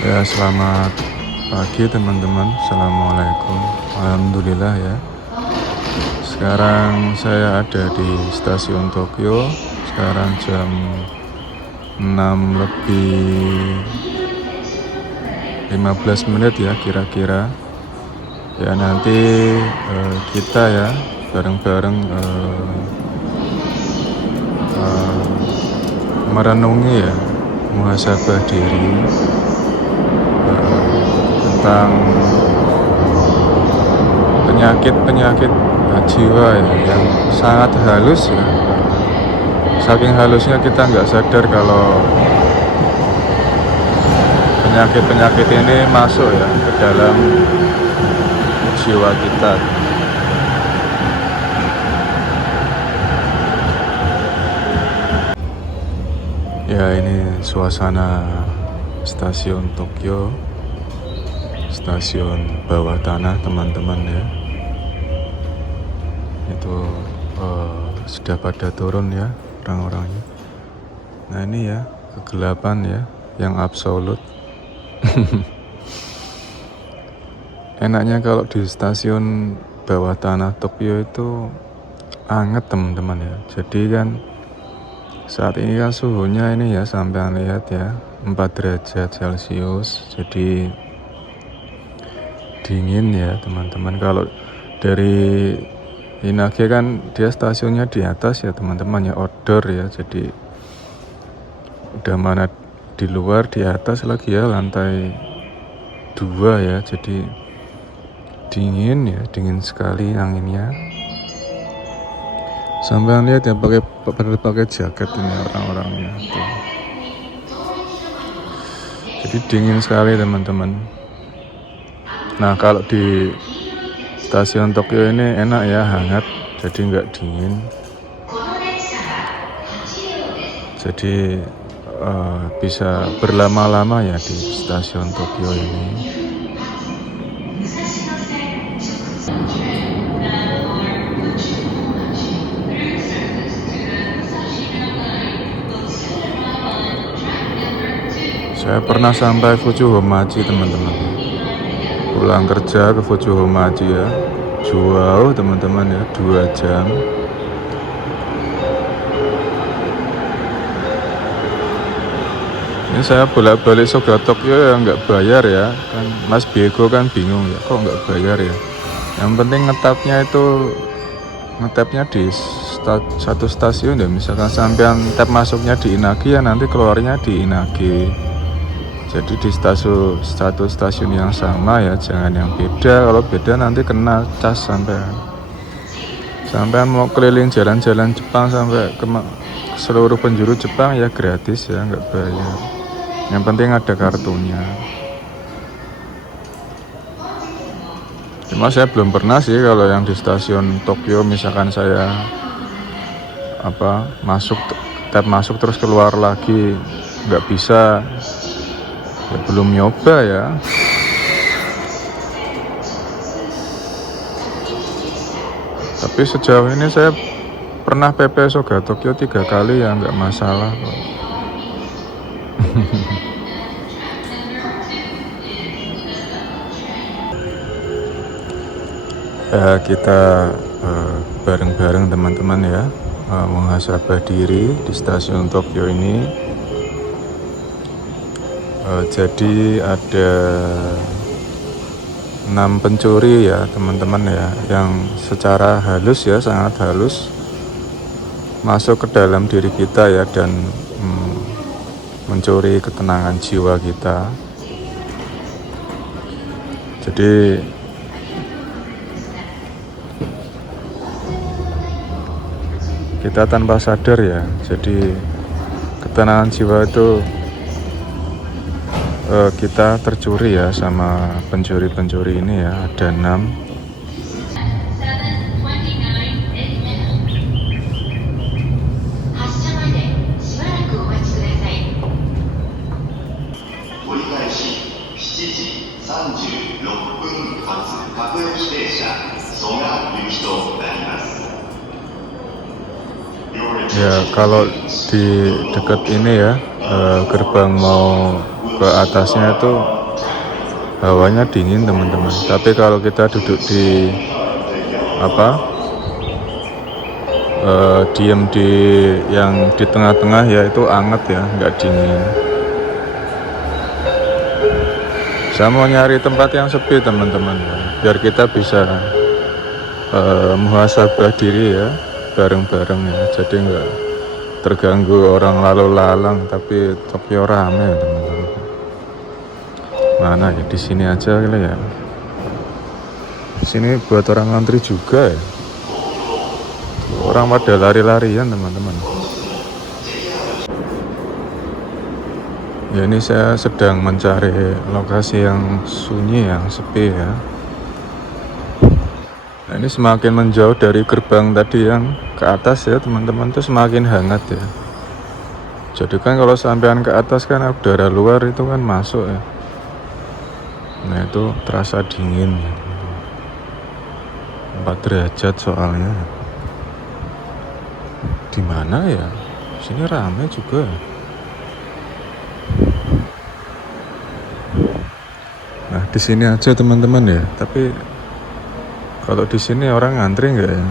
Ya, selamat pagi teman-teman. Assalamualaikum. Alhamdulillah ya. Sekarang saya ada di stasiun Tokyo. Sekarang jam 6 lebih 15 menit ya kira-kira. Ya nanti kita ya bareng-bareng merenungi ya, muhasabah diri tentang penyakit-penyakit jiwa ya, yang sangat halus ya. Saking halusnya kita nggak sadar kalau penyakit-penyakit ini masuk ya ke dalam jiwa kita. Ya, ini suasana stasiun Tokyo, stasiun bawah tanah teman-teman ya. Itu sudah pada turun ya orang-orangnya. Nah ini ya kegelapan ya yang absolut. Enaknya kalau di stasiun bawah tanah Tokyo itu anget teman-teman ya. Jadi kan saat ini kan suhunya ini ya sampai lihat ya 4 derajat Celcius. Jadi dingin ya teman-teman. Kalau dari Inage kan dia stasiunnya di atas ya teman-teman ya, outdoor ya. Jadi udah mana di luar, di atas lagi ya, lantai 2 ya. Jadi dingin ya, dingin sekali anginnya. Sampai lihat ya pakai jaket ini orang-orangnya tuh. Jadi dingin sekali teman-teman. Nah kalau di stasiun Tokyo ini enak ya, hangat, jadi nggak dingin. Jadi bisa berlama-lama ya di stasiun Tokyo ini. Saya pernah sampai Fukuoka teman-teman. Pulang kerja ke Fukuoka ya, jauh teman-teman ya, 2 jam. Ini saya bolak-balik Soga Tokyo ya nggak bayar ya, kan Mas Bego kan bingung ya, kok nggak bayar ya. Yang penting ngetapnya di satu stasiun ya, misalkan sampean tap masuknya di Inage ya nanti keluarnya di Inage. Jadi di satu stasiun yang sama ya, jangan yang beda. Kalau beda nanti kena cas sampean mau keliling jalan-jalan Jepang sampai ke seluruh penjuru Jepang ya gratis ya, nggak bayar. Yang penting ada kartunya. Cuma saya belum pernah sih kalau yang di stasiun Tokyo, misalkan saya tap masuk terus keluar lagi nggak bisa ya, belum nyoba ya. Tapi sejauh ini saya pernah PP Soga Tokyo 3 kali ya, nggak masalah kok. Ya, kita bareng-bareng teman-teman ya, muhasabah diri di stasiun Tokyo ini. Jadi ada 6 pencuri ya teman-teman ya, yang secara halus ya, sangat halus masuk ke dalam diri kita ya, dan mencuri ketenangan jiwa kita. Jadi kita tanpa sadar ya, jadi ketenangan jiwa itu kita tercuri ya sama pencuri-pencuri ini ya, ada 6. Ya kalau di dekat ini ya, gerbang mau ke atasnya itu hawanya dingin teman-teman. Tapi kalau kita duduk di diem di yang di tengah-tengah ya itu anget ya, nggak dingin. Saya mau nyari tempat yang sepi teman-teman, biar kita bisa muhasabah diri ya, bareng-bareng ya, jadi nggak terganggu orang lalu lalang, tapi Tokyo rame ya teman-teman. Mana ya, di sini aja kali ya. Di sini buat orang ngantri juga ya. Orang pada lari-larian teman-teman. Ya ini saya sedang mencari lokasi yang sunyi, yang sepi ya. Nah, ini semakin menjauh dari gerbang tadi yang ke atas ya teman-teman, tuh semakin hangat ya. Jadi kan kalau sampean ke atas kan udara luar itu kan masuk ya. Nah itu terasa dingin ya. 4 derajat soalnya. Di mana ya? Sini ramai juga. Nah di sini aja teman-teman ya. Tapi kalau di sini orang ngantri nggak ya?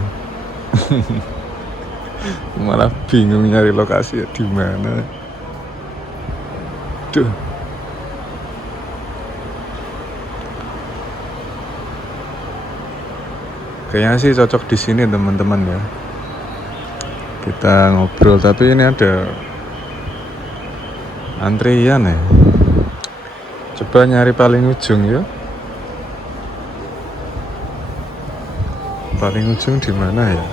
Malah bingung nyari lokasi ya, di mana. Duh. Kayaknya sih cocok di sini teman-teman ya. Kita ngobrol, tapi ini ada antrian ya. Coba nyari paling ujung ya. Paling ujung di mana ya?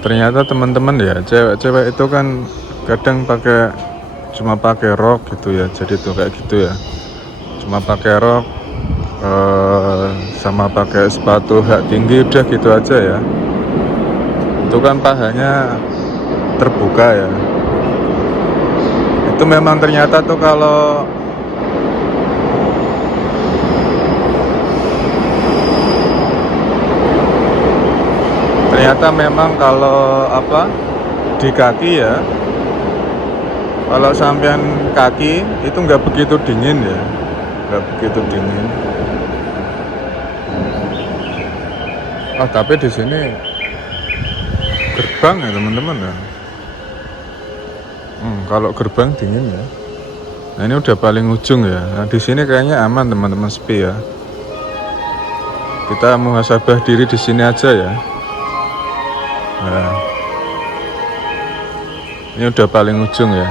Ternyata teman-teman ya, cewek-cewek itu kan kadang cuma pakai rok gitu ya, jadi tuh kayak gitu ya, cuma pakai rok sama pakai sepatu hak tinggi, udah gitu aja ya. Itu kan pahanya terbuka ya. Itu memang ternyata tuh kalau memang kalau di kaki ya, kalau sampean kaki itu nggak begitu dingin ya, nggak begitu dingin. Tapi di sini gerbang ya teman-teman ya. Kalau gerbang dingin ya. Nah ini udah paling ujung ya. Nah di sini kayaknya aman teman-teman, sepi ya. Kita muhasabah diri di sini aja ya. Nah, ini udah paling ujung ya.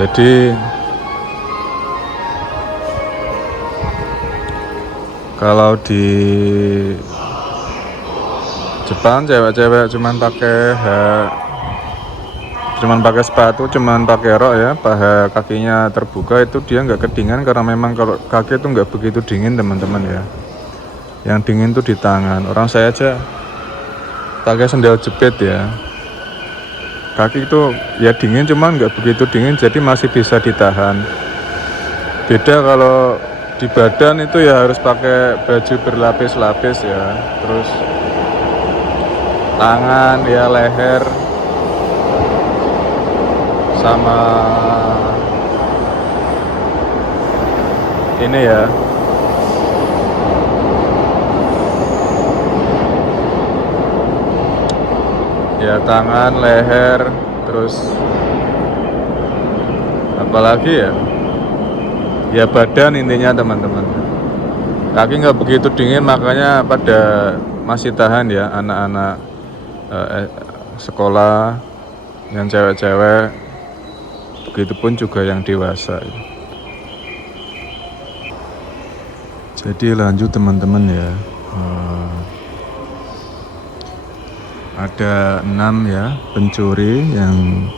Jadi kalau di Jepang cewek-cewek cuman pakai sepatu, cuman pakai rok ya, paha kakinya terbuka, itu dia nggak kedinginan karena memang kalau kaki itu nggak begitu dingin teman-teman ya. Yang dingin tuh di tangan. Orang saya aja pakai sendal jepit ya, kaki itu ya dingin, cuman nggak begitu dingin, jadi masih bisa ditahan. Beda kalau di badan itu ya harus pakai baju berlapis-lapis ya, terus tangan ya, leher sama ini ya tangan, leher, terus apalagi ya badan intinya teman-teman. Kaki nggak begitu dingin, makanya pada masih tahan ya, anak-anak sekolah yang cewek-cewek, begitupun juga yang dewasa ya. Jadi lanjut teman-teman ya. Ada 6 ya pencuri yang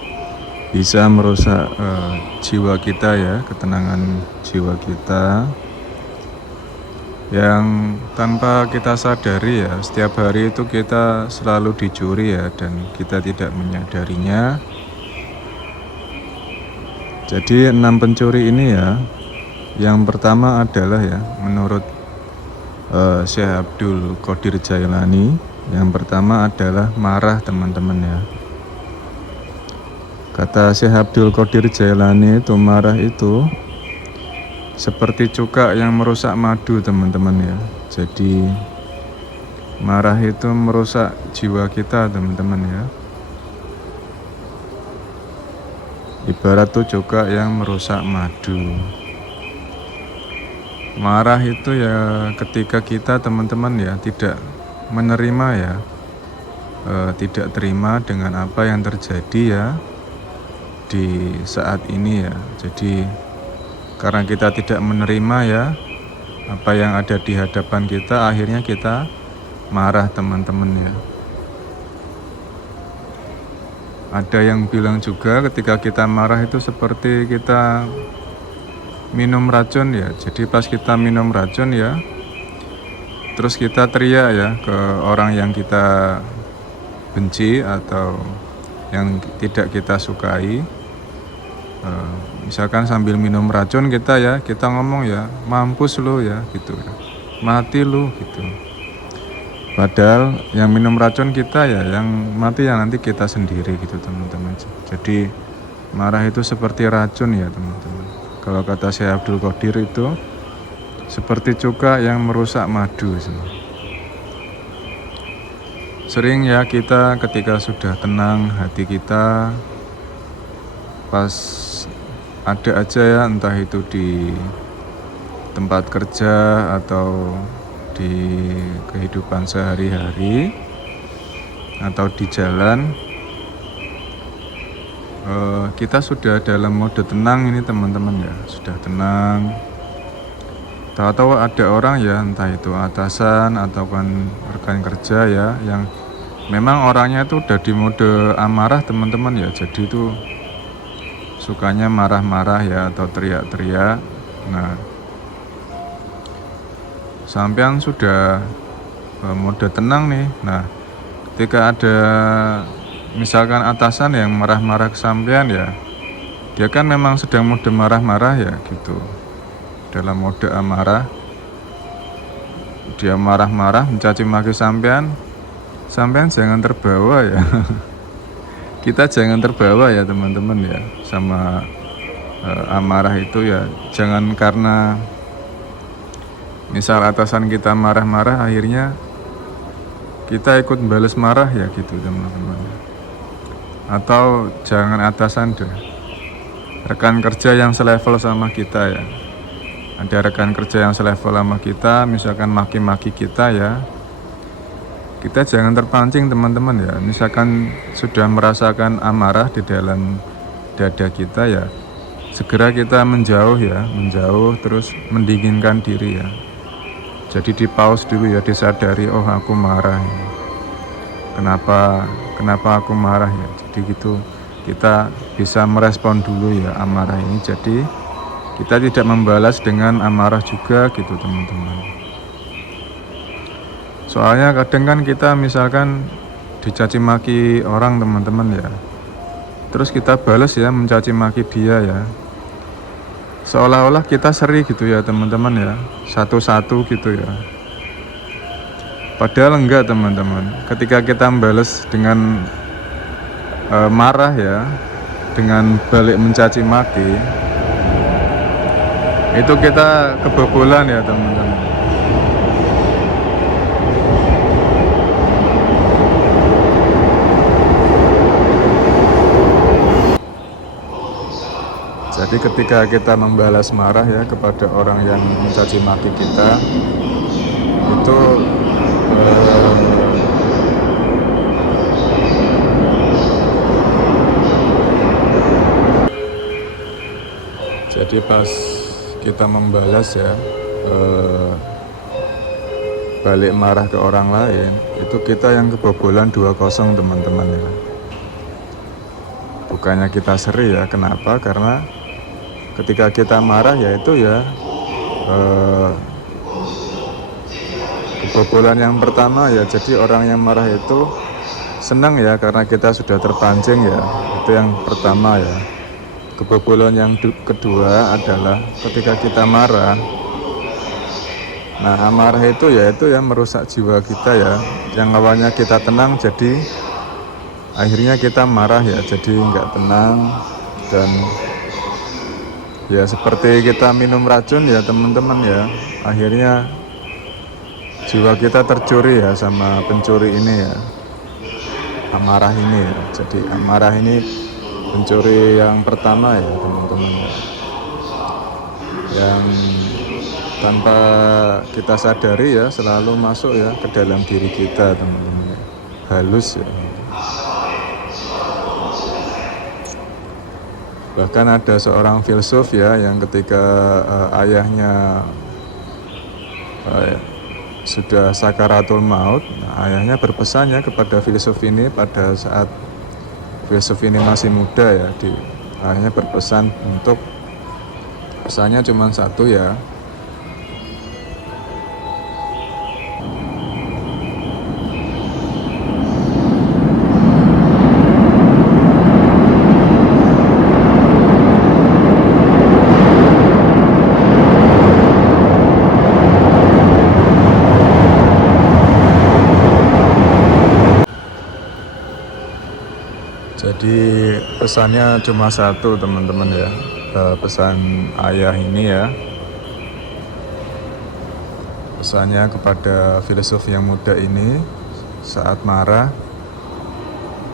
bisa merusak jiwa kita ya, ketenangan jiwa kita, yang tanpa kita sadari ya. Setiap hari itu kita selalu dicuri ya, dan kita tidak menyadarinya. Jadi 6 pencuri ini ya Yang pertama adalah ya, menurut Syekh Abdul Qadir Jailani, yang pertama adalah marah teman-teman ya. Kata Syekh Abdul Qadir Jailani itu marah itu seperti cuka yang merusak madu teman-teman ya. Jadi marah itu merusak jiwa kita teman-teman ya. Ibarat tuh cuka yang merusak madu. Marah itu ya ketika kita teman-teman ya tidak menerima ya, tidak terima dengan apa yang terjadi ya di saat ini ya. Jadi karena kita tidak menerima ya apa yang ada di hadapan kita, akhirnya kita marah teman-teman ya. Ada yang bilang juga ketika kita marah itu seperti kita minum racun ya. Jadi pas kita minum racun ya, terus kita teriak ya ke orang yang kita benci atau yang tidak kita sukai. Misalkan sambil minum racun kita ngomong ya, mampus lu ya gitu ya, mati lu gitu. Padahal yang minum racun kita ya, yang mati yang nanti kita sendiri gitu teman-teman. Jadi marah itu seperti racun ya teman-teman. Kalau kata Syekh Abdul Qadir itu seperti cuka yang merusak madu. Sering ya kita ketika sudah tenang hati kita, pas ada aja ya, entah itu di tempat kerja atau di kehidupan sehari-hari atau di jalan, kita sudah dalam mode tenang ini teman-teman ya, sudah tenang. Tahu-tahu ada orang ya, entah itu atasan atau kan rekan kerja ya, yang memang orangnya itu udah di mode amarah teman-teman ya. Jadi itu sukanya marah-marah ya atau teriak-teriak. Nah, sampean sudah mode tenang nih. Nah, ketika ada misalkan atasan yang marah-marah ke sampean ya, dia kan memang sedang mode marah-marah ya gitu. Dalam mode amarah, dia marah-marah mencaci maki sampean jangan terbawa ya. Kita jangan terbawa ya teman-teman ya sama amarah itu ya. Jangan karena misal atasan kita marah-marah akhirnya kita ikut balas marah ya gitu teman-teman. Atau jangan atasan deh, rekan kerja yang selevel sama kita ya. Ada rekan kerja yang selevel sama kita, misalkan maki-maki kita ya, kita jangan terpancing teman-teman ya. Misalkan sudah merasakan amarah di dalam dada kita ya, segera kita menjauh ya, menjauh terus mendinginkan diri ya. Jadi di pause dulu ya, disadari, oh aku marah ya. Kenapa aku marah ya. Jadi gitu kita bisa merespon dulu ya amarah ini. Jadi kita tidak membalas dengan amarah juga gitu teman-teman. Soalnya kadang kan kita misalkan dicaci maki orang teman-teman ya, terus kita balas ya mencaci maki dia ya, seolah-olah kita seri gitu ya teman-teman ya, satu-satu gitu ya. Padahal enggak teman-teman. Ketika kita membalas dengan marah ya, dengan balik mencaci maki, itu kita kebobolan ya teman-teman. Jadi ketika kita membalas marah ya kepada orang yang mencaci maki kita, itu jadi pas kita membalas ya balik marah ke orang lain, itu kita yang kebobolan 2-0 teman-teman ya. Bukannya kita seri ya. Kenapa? Karena ketika kita marah ya itu ya kebobolan yang pertama ya. Jadi orang yang marah itu senang ya karena kita sudah terpancing ya. Itu yang pertama ya. Kebobolan yang kedua adalah ketika kita marah. Nah, amarah itu ya merusak jiwa kita ya. Yang awalnya kita tenang jadi akhirnya kita marah ya, jadi nggak tenang. Dan ya seperti kita minum racun ya teman-teman ya, akhirnya jiwa kita tercuri ya sama pencuri ini ya, amarah ini ya. Jadi amarah ini pencuri yang pertama ya teman-teman ya, yang tanpa kita sadari ya selalu masuk ya ke dalam diri kita teman-teman ya. Halus ya. Bahkan ada seorang filsuf ya yang ketika ayahnya sudah sakaratul maut, ayahnya berpesan ya kepada filsuf ini pada saat filsuf ini masih muda ya, ayahnya berpesan untuk, pesannya cuma satu ya, jadi pesannya cuma satu teman-teman ya, pesan ayah ini ya, pesannya kepada filsuf yang muda ini saat marah,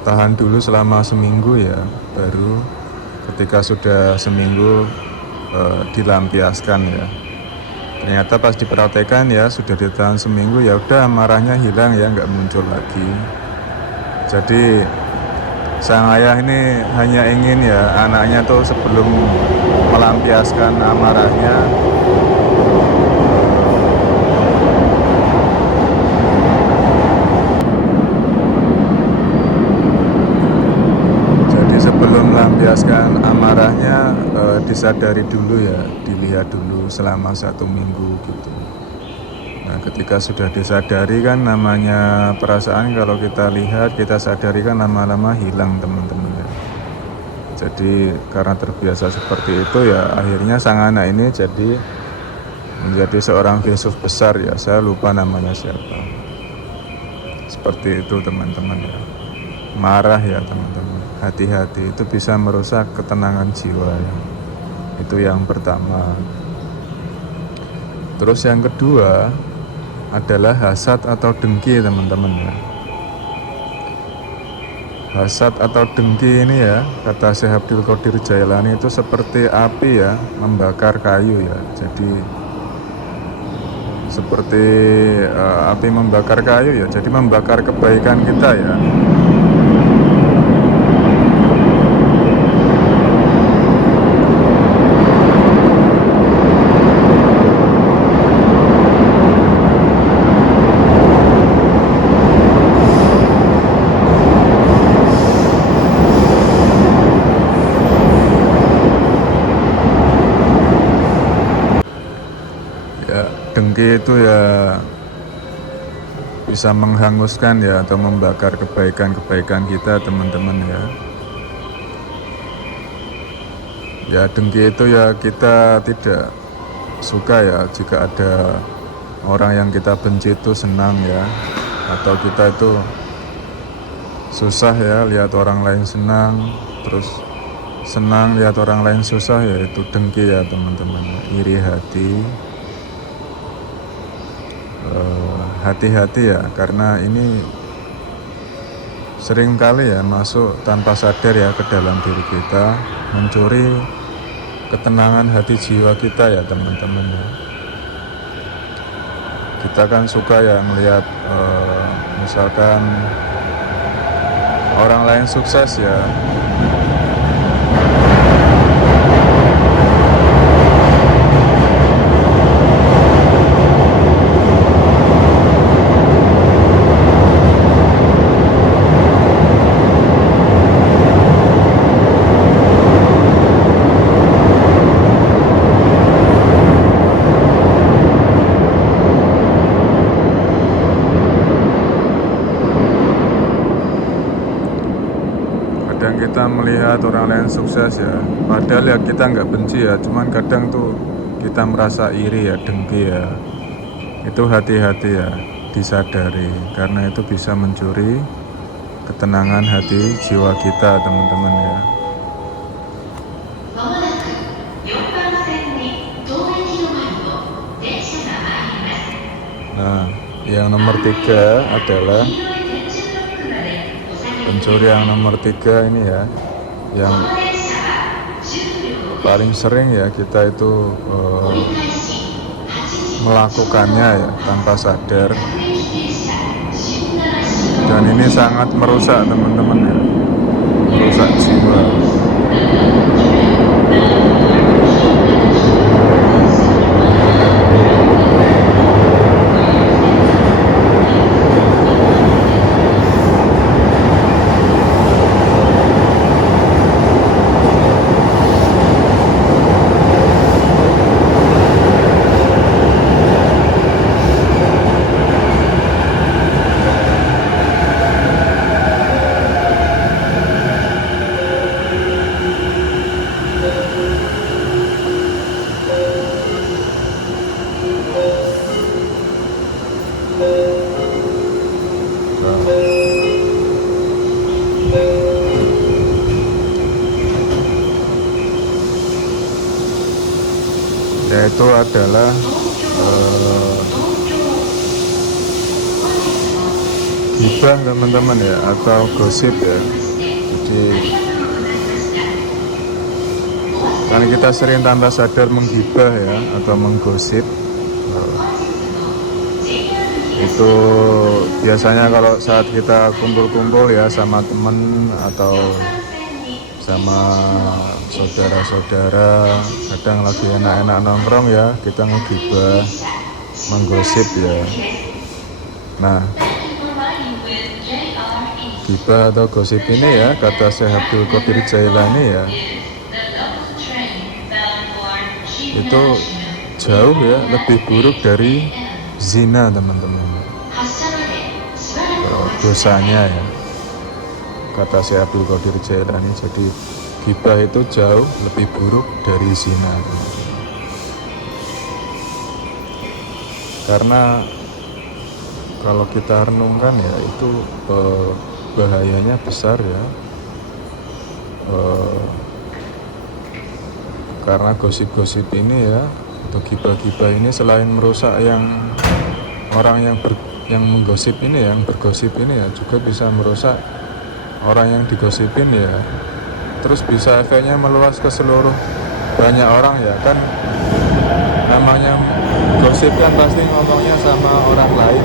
tahan dulu selama seminggu ya, baru ketika sudah seminggu dilampiaskan ya. Ternyata pas diperhatikan ya sudah ditahan seminggu ya udah marahnya hilang ya, nggak muncul lagi. Jadi sang ayah ini hanya ingin ya anaknya tuh sebelum melampiaskan amarahnya melampiaskan amarahnya disadari dulu ya, dilihat dulu selama 1 minggu gitu. Nah ketika sudah disadari kan namanya perasaan, kalau kita lihat kita sadari kan lama-lama hilang teman-teman ya. Jadi karena terbiasa seperti itu ya akhirnya sang anak ini jadi menjadi seorang filsuf besar ya, saya lupa namanya siapa. Seperti itu teman-teman ya, marah ya teman-teman, hati-hati, itu bisa merusak ketenangan jiwa ya. Itu yang pertama. Terus yang kedua adalah hasad atau dengki teman-teman ya. Hasad atau dengki ini ya, kata Syekh Abdul Qadir Jailani, itu seperti api ya, membakar kayu ya. Jadi seperti api membakar kayu ya, jadi membakar kebaikan kita ya. Dengki itu ya bisa menghanguskan ya, atau membakar kebaikan-kebaikan kita teman-teman ya. Ya dengki itu ya kita tidak suka ya jika ada orang yang kita benci itu senang ya, atau kita itu susah ya lihat orang lain senang, terus senang lihat orang lain susah ya, itu dengki ya teman-teman. Iri hati. Hati-hati ya, karena ini sering kali ya masuk tanpa sadar ya ke dalam diri kita, mencuri ketenangan hati jiwa kita ya teman-teman ya. Kita kan suka ya melihat misalkan orang lain sukses ya, kadang kita bisa melihat orang lain sukses ya, padahal ya kita nggak benci ya, cuman kadang tuh kita merasa iri ya, dengki ya. Itu hati-hati ya, disadari, karena itu bisa mencuri ketenangan hati jiwa kita, teman-teman ya. Nah, yang nomor 3 adalah pencuri yang nomor 3 ini ya, yang paling sering ya kita itu melakukannya ya tanpa sadar, dan ini sangat merusak, teman-teman ya, merusak jiwa. Yaitu adalah gibah, teman-teman ya, atau gosip ya. Jadi karena kita sering tanpa sadar menggibah ya, atau menggosip, itu biasanya kalau saat kita kumpul-kumpul ya sama temen atau sama saudara-saudara, kadang lagi enak-enak nongkrong ya, kita ngegibah, menggosip ya. Nah, gibah atau gosip ini ya, kata Syekh Abdul Qadir Jailani ya, itu jauh ya lebih buruk dari zina, teman-teman. Dosanya ya, kata Syekh Abdul Qadir Jailani. Jadi gibah itu jauh lebih buruk dari zina, karena kalau kita renungkan ya, itu bahayanya besar ya, karena gosip-gosip ini ya, atau gibah-gibah ini selain merusak yang orang yang menggosip ini, yang bergosip ini ya, juga bisa merusak orang yang digosipin ya. Terus bisa efeknya meluas ke seluruh banyak orang ya kan. Namanya gosip kan pasti ngomongnya sama orang lain.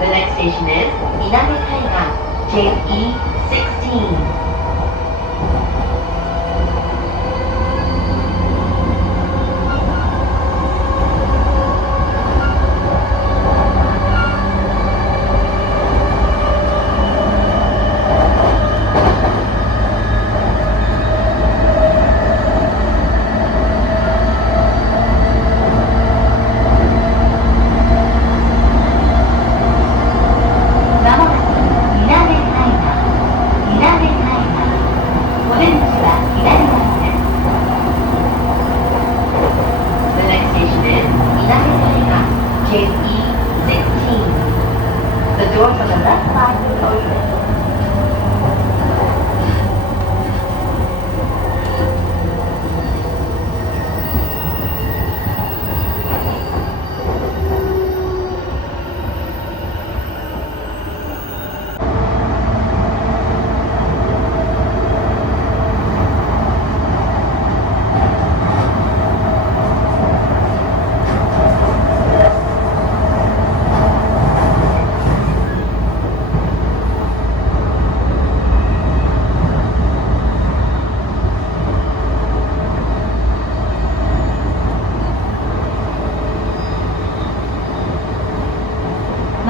The next station is Iname Taigan, JE 16. 16. The doors on the left side will open.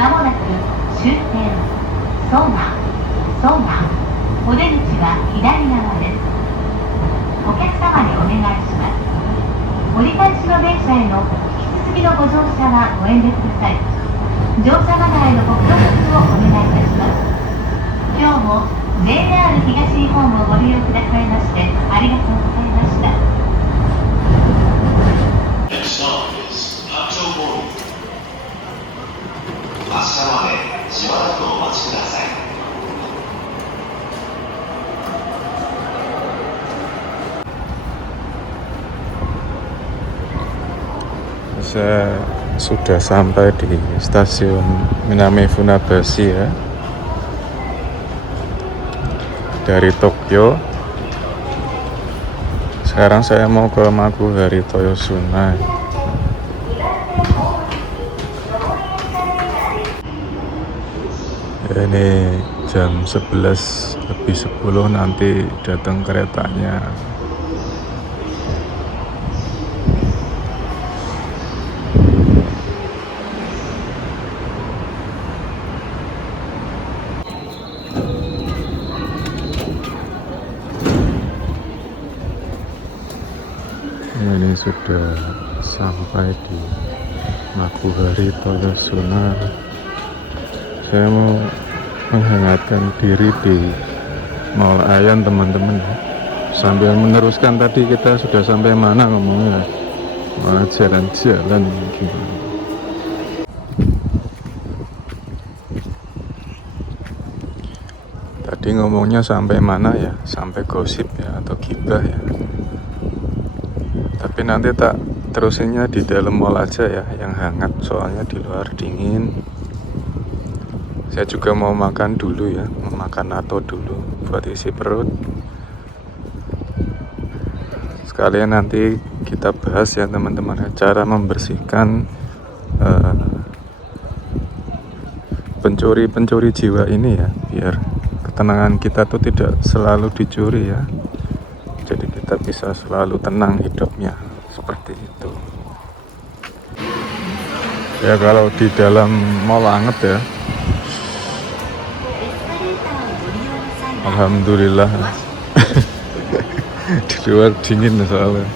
まもなく終点相馬お出口は左側です。お客様にお願いします。折り返しの電車への引き続きのご乗車はご遠慮ください。乗車マナーへのご協力をお願いいたします。今日も JR 東日本をご利用くださいましてありがとうございました。Next stop is 八丁ボール。明日までしばらくお待ちください。Saya sudah sampai di stasiun Minami Funabashi ya, dari Tokyo. Sekarang saya mau ke Makuhari Toyosuna. Ya, ini jam 11:10 nanti datang keretanya. Ini sudah sampai di Makuhari Toyosuna. Saya mau menghangatkan diri di Mall Aeon teman-teman, sambil meneruskan tadi kita sudah sampai mana ngomongnya, mau jalan-jalan gimana. Tadi ngomongnya sampai mana ya, sampai gosip ya atau gibah ya. Tapi nanti tak terusinnya di dalam mall aja ya, yang hangat, soalnya di luar dingin. Saya juga mau makan dulu ya, mau makan natto dulu buat isi perut. Sekalian nanti kita bahas ya teman-teman, cara membersihkan pencuri jiwa ini ya, biar ketenangan kita tuh tidak selalu dicuri ya. Jadi kita bisa selalu tenang hidupnya, seperti itu. Ya kalau di dalam mall anget ya. Alhamdulillah. Di luar dingin soalnya.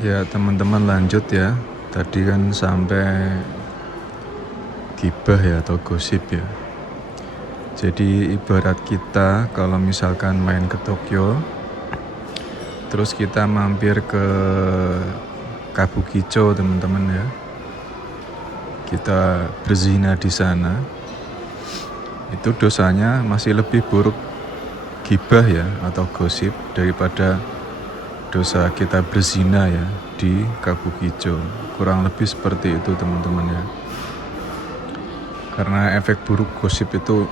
Ya teman-teman, lanjut ya. Tadi kan sampai gibah ya atau gosip ya. Jadi ibarat kita kalau misalkan main ke Tokyo, terus kita mampir ke Kabukicho teman-teman ya. Kita berzina di sana. Itu dosanya masih lebih buruk gibah ya atau gosip daripada dosa kita berzina ya di Kabukicho. Kurang lebih seperti itu teman-teman ya. Karena efek buruk gosip itu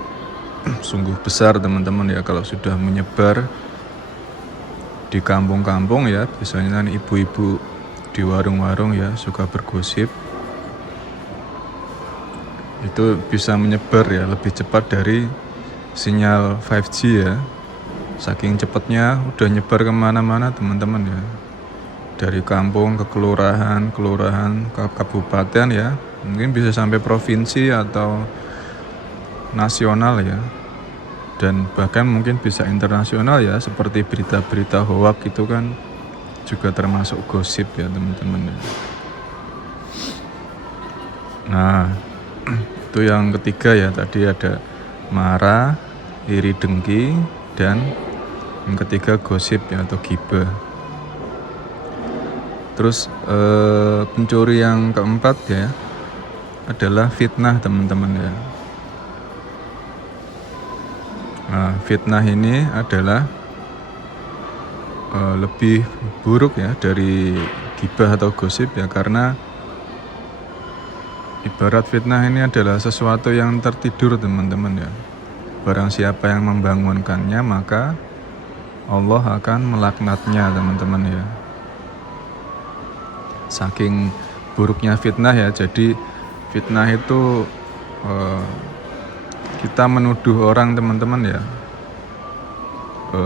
sungguh besar teman-teman ya, kalau sudah menyebar di kampung-kampung ya. Biasanya kan ibu-ibu di warung-warung ya suka bergosip. Itu bisa menyebar ya lebih cepat dari sinyal 5G ya. Saking cepatnya udah nyebar kemana-mana teman-teman ya. Dari kampung ke kelurahan ke kabupaten ya. Mungkin bisa sampai provinsi atau nasional ya, dan bahkan mungkin bisa internasional ya, seperti berita-berita hoax itu kan juga termasuk gosip ya teman-teman. Nah itu yang ketiga ya, tadi ada marah, iri dengki, dan yang ketiga gosip ya atau gibah. Terus pencuri yang keempat ya adalah fitnah teman-teman ya. Nah, fitnah ini adalah lebih buruk ya dari ghibah atau gosip ya, karena ibarat fitnah ini adalah sesuatu yang tertidur teman-teman ya. Barang siapa yang membangunkannya maka Allah akan melaknatnya teman-teman ya. Saking buruknya fitnah ya, jadi fitnah itu kita menuduh orang teman-teman ya,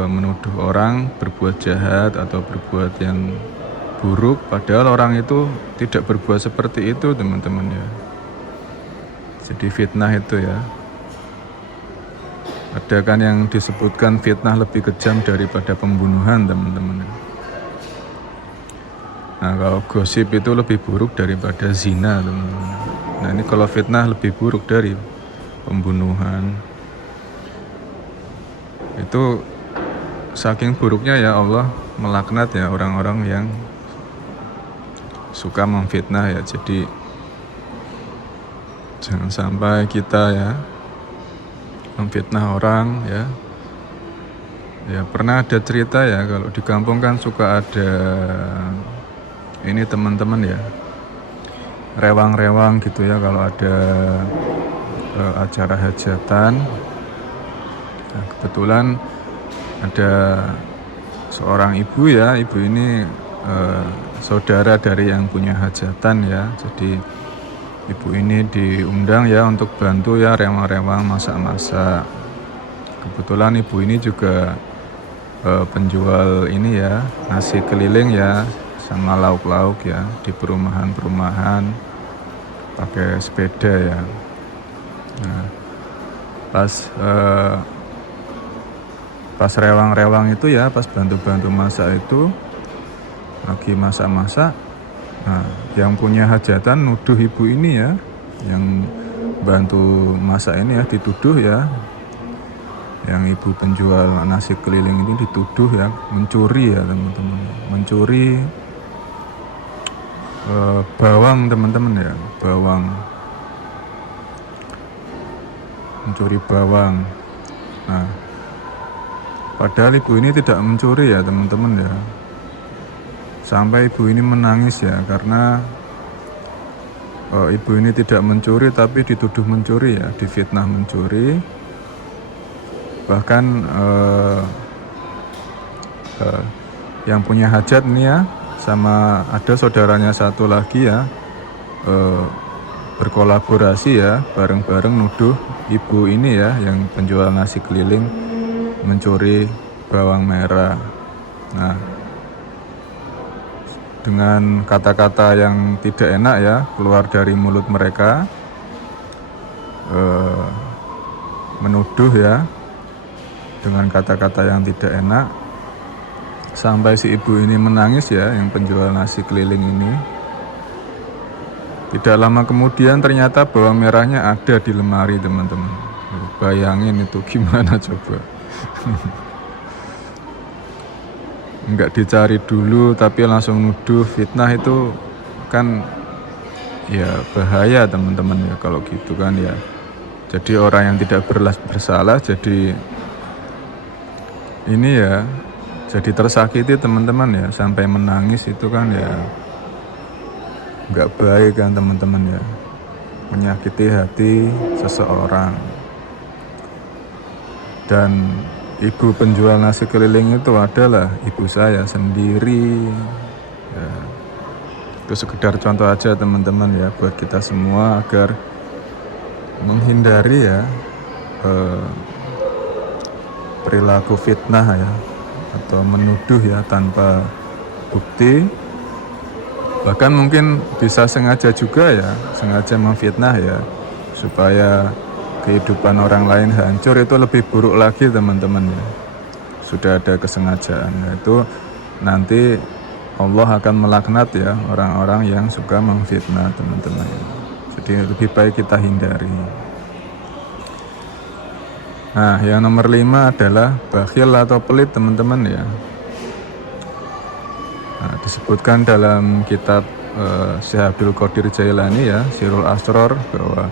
menuduh orang berbuat jahat atau berbuat yang buruk, padahal orang itu tidak berbuat seperti itu teman-teman ya. Jadi fitnah itu ya, ada kan yang disebutkan fitnah lebih kejam daripada pembunuhan teman-teman. Nah kalau gosip itu lebih buruk daripada zina teman-teman. Nah ini kalau fitnah lebih buruk dari pembunuhan. Itu saking buruknya ya Allah melaknat ya orang-orang yang suka memfitnah ya. Jadi jangan sampai kita ya memfitnah orang ya. Ya pernah ada cerita ya, kalau di kampung kan suka ada ini teman-teman ya, rewang-rewang gitu ya kalau ada acara hajatan. Nah, kebetulan ada seorang ibu ya, ibu ini saudara dari yang punya hajatan ya. Jadi ibu ini diundang ya untuk bantu ya rewang-rewang masak-masak. Kebetulan ibu ini juga penjual ini ya, nasi keliling ya sama lauk-lauk ya di perumahan-perumahan, pakai sepeda ya. Nah, pas rewang-rewang itu ya, pas bantu-bantu masak itu lagi masak-masak, nah yang punya hajatan nuduh ibu ini ya, yang bantu masak ini ya, dituduh ya, yang ibu penjual nasi keliling ini dituduh ya mencuri ya teman-teman, mencuri bawang teman-teman ya, bawang, mencuri bawang. Nah padahal ibu ini tidak mencuri ya teman-teman ya, sampai ibu ini menangis ya, karena ibu ini tidak mencuri tapi dituduh mencuri ya, difitnah mencuri. Bahkan yang punya hajat ini ya, sama ada saudaranya satu lagi ya, berkolaborasi ya, bareng-bareng nuduh ibu ini ya, yang penjual nasi keliling mencuri bawang merah. Nah dengan kata-kata yang tidak enak ya keluar dari mulut mereka, menuduh ya dengan kata-kata yang tidak enak, sampai si ibu ini menangis ya, yang penjual nasi keliling ini. Tidak lama kemudian ternyata bawang merahnya ada di lemari teman-teman. Bayangin itu gimana coba. Enggak dicari dulu tapi langsung nuduh, fitnah itu kan ya bahaya teman-teman ya kalau gitu kan ya. Jadi orang yang tidak bersalah jadi ini ya, jadi tersakiti teman-teman ya, sampai menangis itu kan ya nggak baik kan teman-teman ya, menyakiti hati seseorang. Dan ibu penjual nasi keliling itu adalah ibu saya sendiri ya. Itu sekedar contoh aja teman-teman ya, buat kita semua agar menghindari ya perilaku fitnah ya, atau menuduh ya tanpa bukti. Bahkan mungkin bisa sengaja juga ya, sengaja memfitnah ya, supaya kehidupan orang lain hancur. Itu lebih buruk lagi teman-teman ya, sudah ada kesengajaan. Itu nanti Allah akan melaknat ya orang-orang yang suka memfitnah teman-teman. Jadi lebih baik kita hindari. Nah yang nomor 5 adalah bakhil atau pelit teman-teman ya. Nah, disebutkan dalam kitab Syekh Abdul Qadir Jailani ya, Sirul Asror, bahwa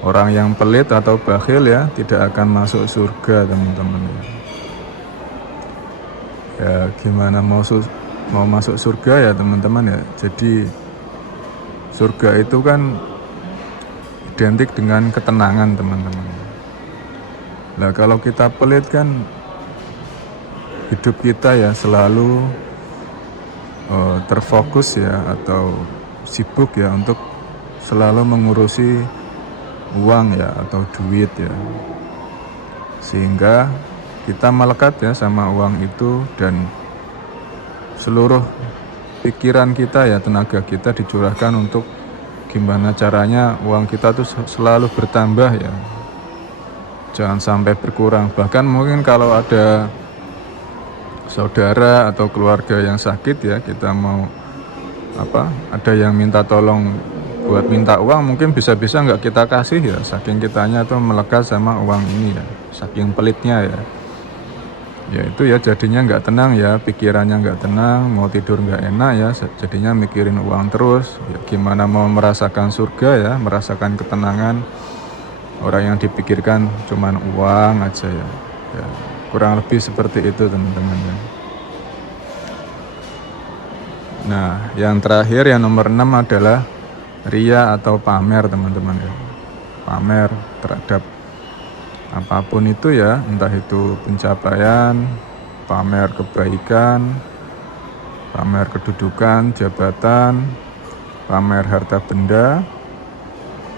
orang yang pelit atau bakhil ya tidak akan masuk surga, teman-teman. Ya gimana mau masuk surga ya, teman-teman ya. Jadi surga itu kan identik dengan ketenangan, teman-teman. Nah, kalau kita pelit kan hidup kita ya selalu terfokus ya atau sibuk ya untuk selalu mengurusi uang ya atau duit ya, sehingga kita melekat ya sama uang itu, dan seluruh pikiran kita ya, tenaga kita dicurahkan untuk gimana caranya uang kita tuh selalu bertambah ya, jangan sampai berkurang. Bahkan mungkin kalau ada saudara atau keluarga yang sakit ya, kita mau ada yang minta tolong buat minta uang, mungkin bisa-bisa nggak kita kasih ya, saking kitanya tuh melekat sama uang ini ya, saking pelitnya ya. Ya itu ya jadinya nggak tenang ya, pikirannya nggak tenang, mau tidur nggak enak ya, jadinya mikirin uang terus ya. Gimana mau merasakan surga ya, merasakan ketenangan, orang yang dipikirkan cuman uang aja ya. Kurang lebih seperti itu, teman-teman ya. Nah, yang terakhir yang nomor 6 adalah ria atau pamer, teman-teman ya. Pamer terhadap apapun itu ya, entah itu pencapaian, pamer kebaikan, pamer kedudukan, jabatan, pamer harta benda,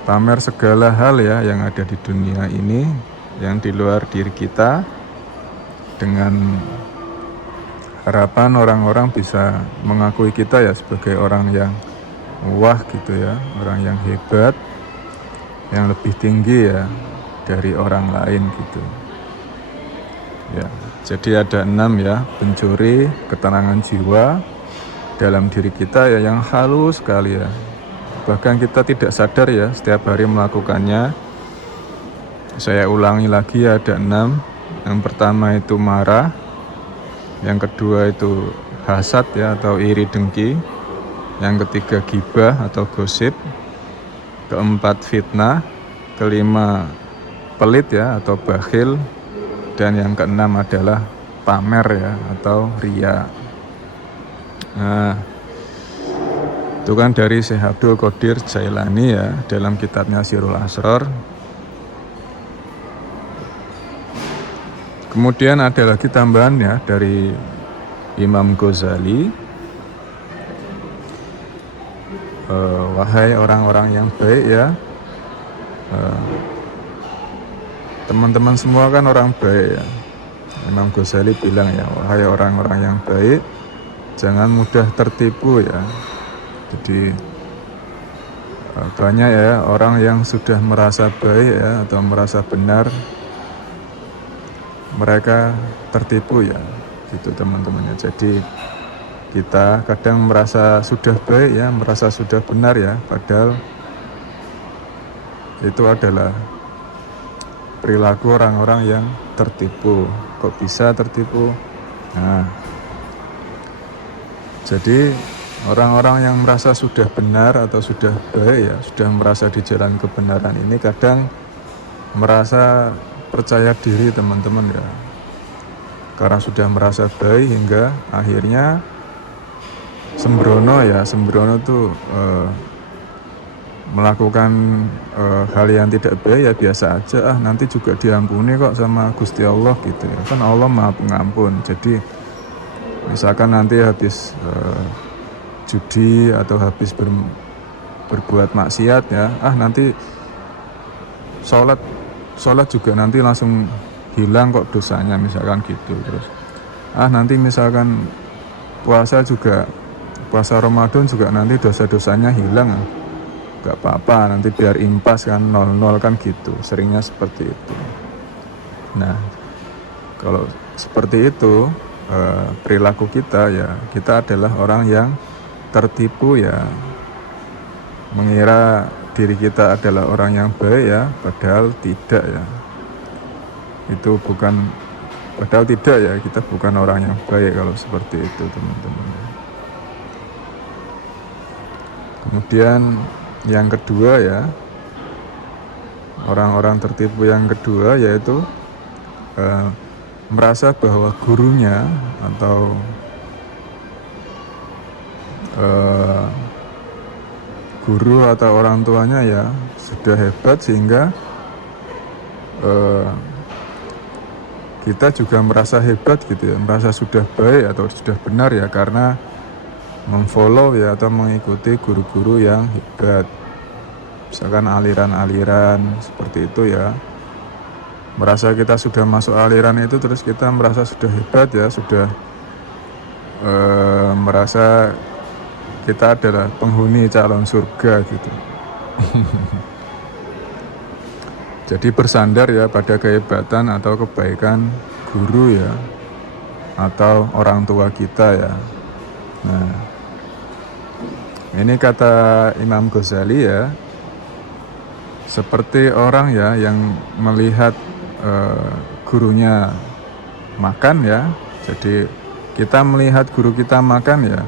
pamer segala hal ya yang ada di dunia ini, yang di luar diri kita, dengan harapan orang-orang bisa mengakui kita ya sebagai orang yang wah gitu ya, orang yang hebat, yang lebih tinggi ya dari orang lain gitu ya. Jadi ada 6 ya, pencuri ketenangan jiwa dalam diri kita ya, yang halus sekali ya, bahkan kita tidak sadar ya setiap hari melakukannya. Saya ulangi lagi, ada 6. Yang pertama itu marah, yang kedua itu hasad ya atau iri dengki, yang ketiga gibah atau gosip, keempat fitnah, kelima pelit ya atau bakhil, dan yang keenam adalah pamer ya atau ria. Nah, itu kan dari Syekh Abdul Qadir Jailani ya dalam kitabnya Sirul Asror. Kemudian ada lagi tambahan ya dari Imam Ghazali, wahai orang-orang yang baik ya, teman-teman semua kan orang baik ya. Imam Ghazali bilang ya, wahai orang-orang yang baik, jangan mudah tertipu ya. Jadi banyak ya orang yang sudah merasa baik ya atau merasa benar, mereka tertipu ya gitu, teman-teman ya. Jadi kita kadang merasa sudah baik ya, merasa sudah benar ya, padahal itu adalah perilaku orang-orang yang tertipu. Kok bisa tertipu? Nah, jadi orang-orang yang merasa sudah benar atau sudah baik ya, sudah merasa di jalan kebenaran ini kadang merasa percaya diri, teman-teman ya, karena sudah merasa baik hingga akhirnya sembrono ya. Sembrono tuh melakukan hal yang tidak baik ya, biasa aja, nanti juga diampuni kok sama Gusti Allah gitu ya, kan Allah Maha Pengampun. Jadi misalkan nanti habis judi atau habis berbuat maksiat ya, nanti sholat juga nanti langsung hilang kok dosanya, misalkan gitu. Terus nanti misalkan puasa Ramadan juga nanti dosa-dosanya hilang, gak apa-apa, nanti biar impas kan, 0-0 kan gitu, seringnya seperti itu. Nah, kalau seperti itu perilaku kita ya, kita adalah orang yang tertipu ya, mengira diri kita adalah orang yang baik ya, padahal tidak ya. Padahal tidak ya, kita bukan orang yang baik kalau seperti itu, teman-teman. Kemudian yang kedua ya, orang-orang tertipu yang kedua yaitu merasa bahwa gurunya atau guru atau orang tuanya ya sudah hebat sehingga kita juga merasa hebat gitu ya, merasa sudah baik atau sudah benar ya karena memfollow ya atau mengikuti guru-guru yang hebat, misalkan aliran-aliran seperti itu ya. Merasa kita sudah masuk aliran itu terus kita merasa sudah hebat ya, sudah merasa kita adalah penghuni calon surga gitu. Jadi bersandar ya pada kehebatan atau kebaikan guru ya atau orang tua kita ya. Nah, ini kata Imam Ghazali ya, seperti orang ya yang melihat gurunya makan ya. Jadi kita melihat guru kita makan ya,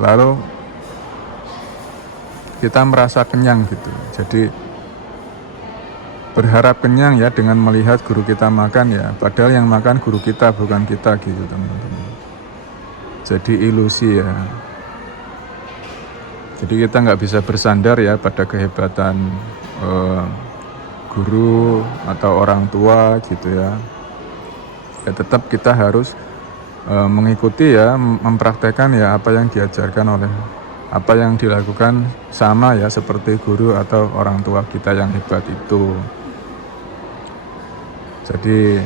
lalu kita merasa kenyang gitu. Jadi berharap kenyang ya dengan melihat guru kita makan ya, padahal yang makan guru kita bukan kita gitu teman-teman. Jadi ilusi ya. Jadi kita nggak bisa bersandar ya pada kehebatan guru atau orang tua gitu ya. Ya tetap kita harus mengikuti ya, mempraktekkan ya apa yang diajarkan oleh, apa yang dilakukan sama ya seperti guru atau orang tua kita yang hebat itu. Jadi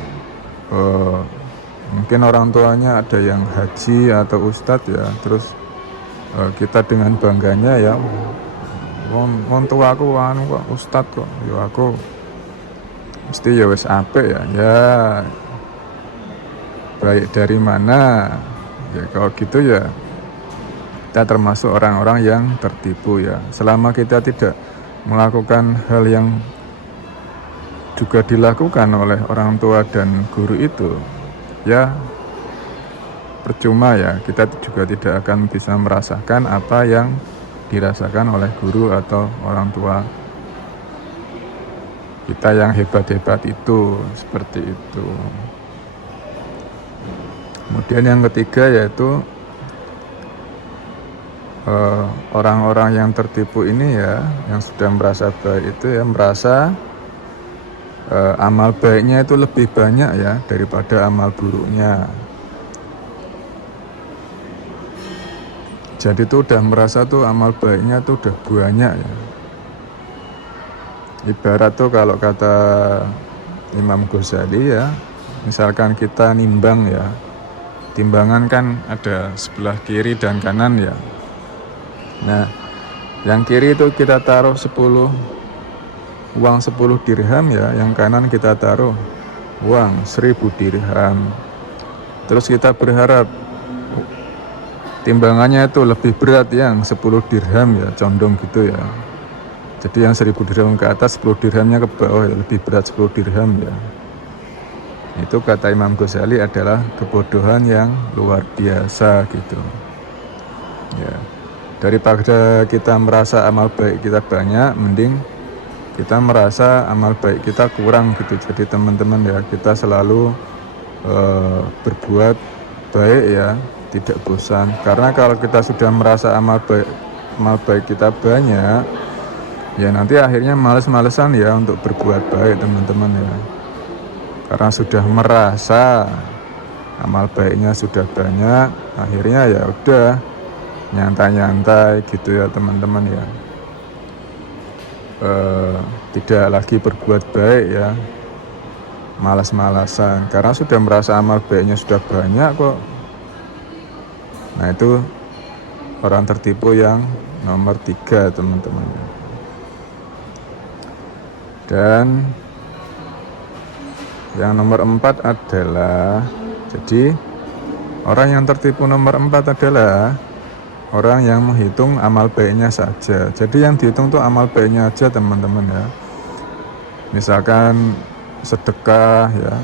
mungkin orang tuanya ada yang haji atau ustadz ya, terus kita dengan bangganya ya, wong tua aku anu kok ustadz kok, ya aku mesti ya wis apik ya, ya baik dari mana ya. Kalau gitu ya kita termasuk orang-orang yang tertipu ya. Selama kita tidak melakukan hal yang juga dilakukan oleh orang tua dan guru itu ya percuma ya, kita juga tidak akan bisa merasakan apa yang dirasakan oleh guru atau orang tua kita yang hebat-hebat itu, seperti itu. Kemudian yang ketiga yaitu orang-orang yang tertipu ini ya, yang sudah merasa baik itu ya, merasa amal baiknya itu lebih banyak ya daripada amal buruknya. Jadi itu udah merasa tuh amal baiknya tuh udah banyak ya. Ibarat tuh kalau kata Imam Ghazali ya, misalkan kita nimbang ya, timbangan kan ada sebelah kiri dan kanan ya. Nah, yang kiri itu kita taruh uang 10 dirham ya, yang kanan kita taruh uang 1000 dirham. Terus kita berharap timbangannya itu lebih berat yang 10 dirham ya, condong gitu ya. Jadi yang 1000 dirham ke atas, 10 dirhamnya ke bawah ya, lebih berat 10 dirham ya. Itu kata Imam Ghazali adalah kebodohan yang luar biasa gitu ya. Daripada kita merasa amal baik kita banyak, mending kita merasa amal baik kita kurang gitu. Jadi teman-teman ya, kita selalu berbuat baik ya, tidak bosan. Karena kalau kita sudah merasa amal baik kita banyak ya, nanti akhirnya males-malesan ya untuk berbuat baik teman-teman ya. Karena sudah merasa amal baiknya sudah banyak, akhirnya ya udah nyantai-nyantai gitu ya teman-teman ya. Tidak lagi berbuat baik ya, malas-malasan karena sudah merasa amal baiknya sudah banyak kok. Nah itu orang tertipu yang nomor 3 teman-teman. Dan yang nomor 4 adalah, jadi orang yang tertipu nomor 4 adalah orang yang menghitung amal baiknya saja. Jadi yang dihitung tuh amal baiknya aja teman-teman ya. Misalkan sedekah ya,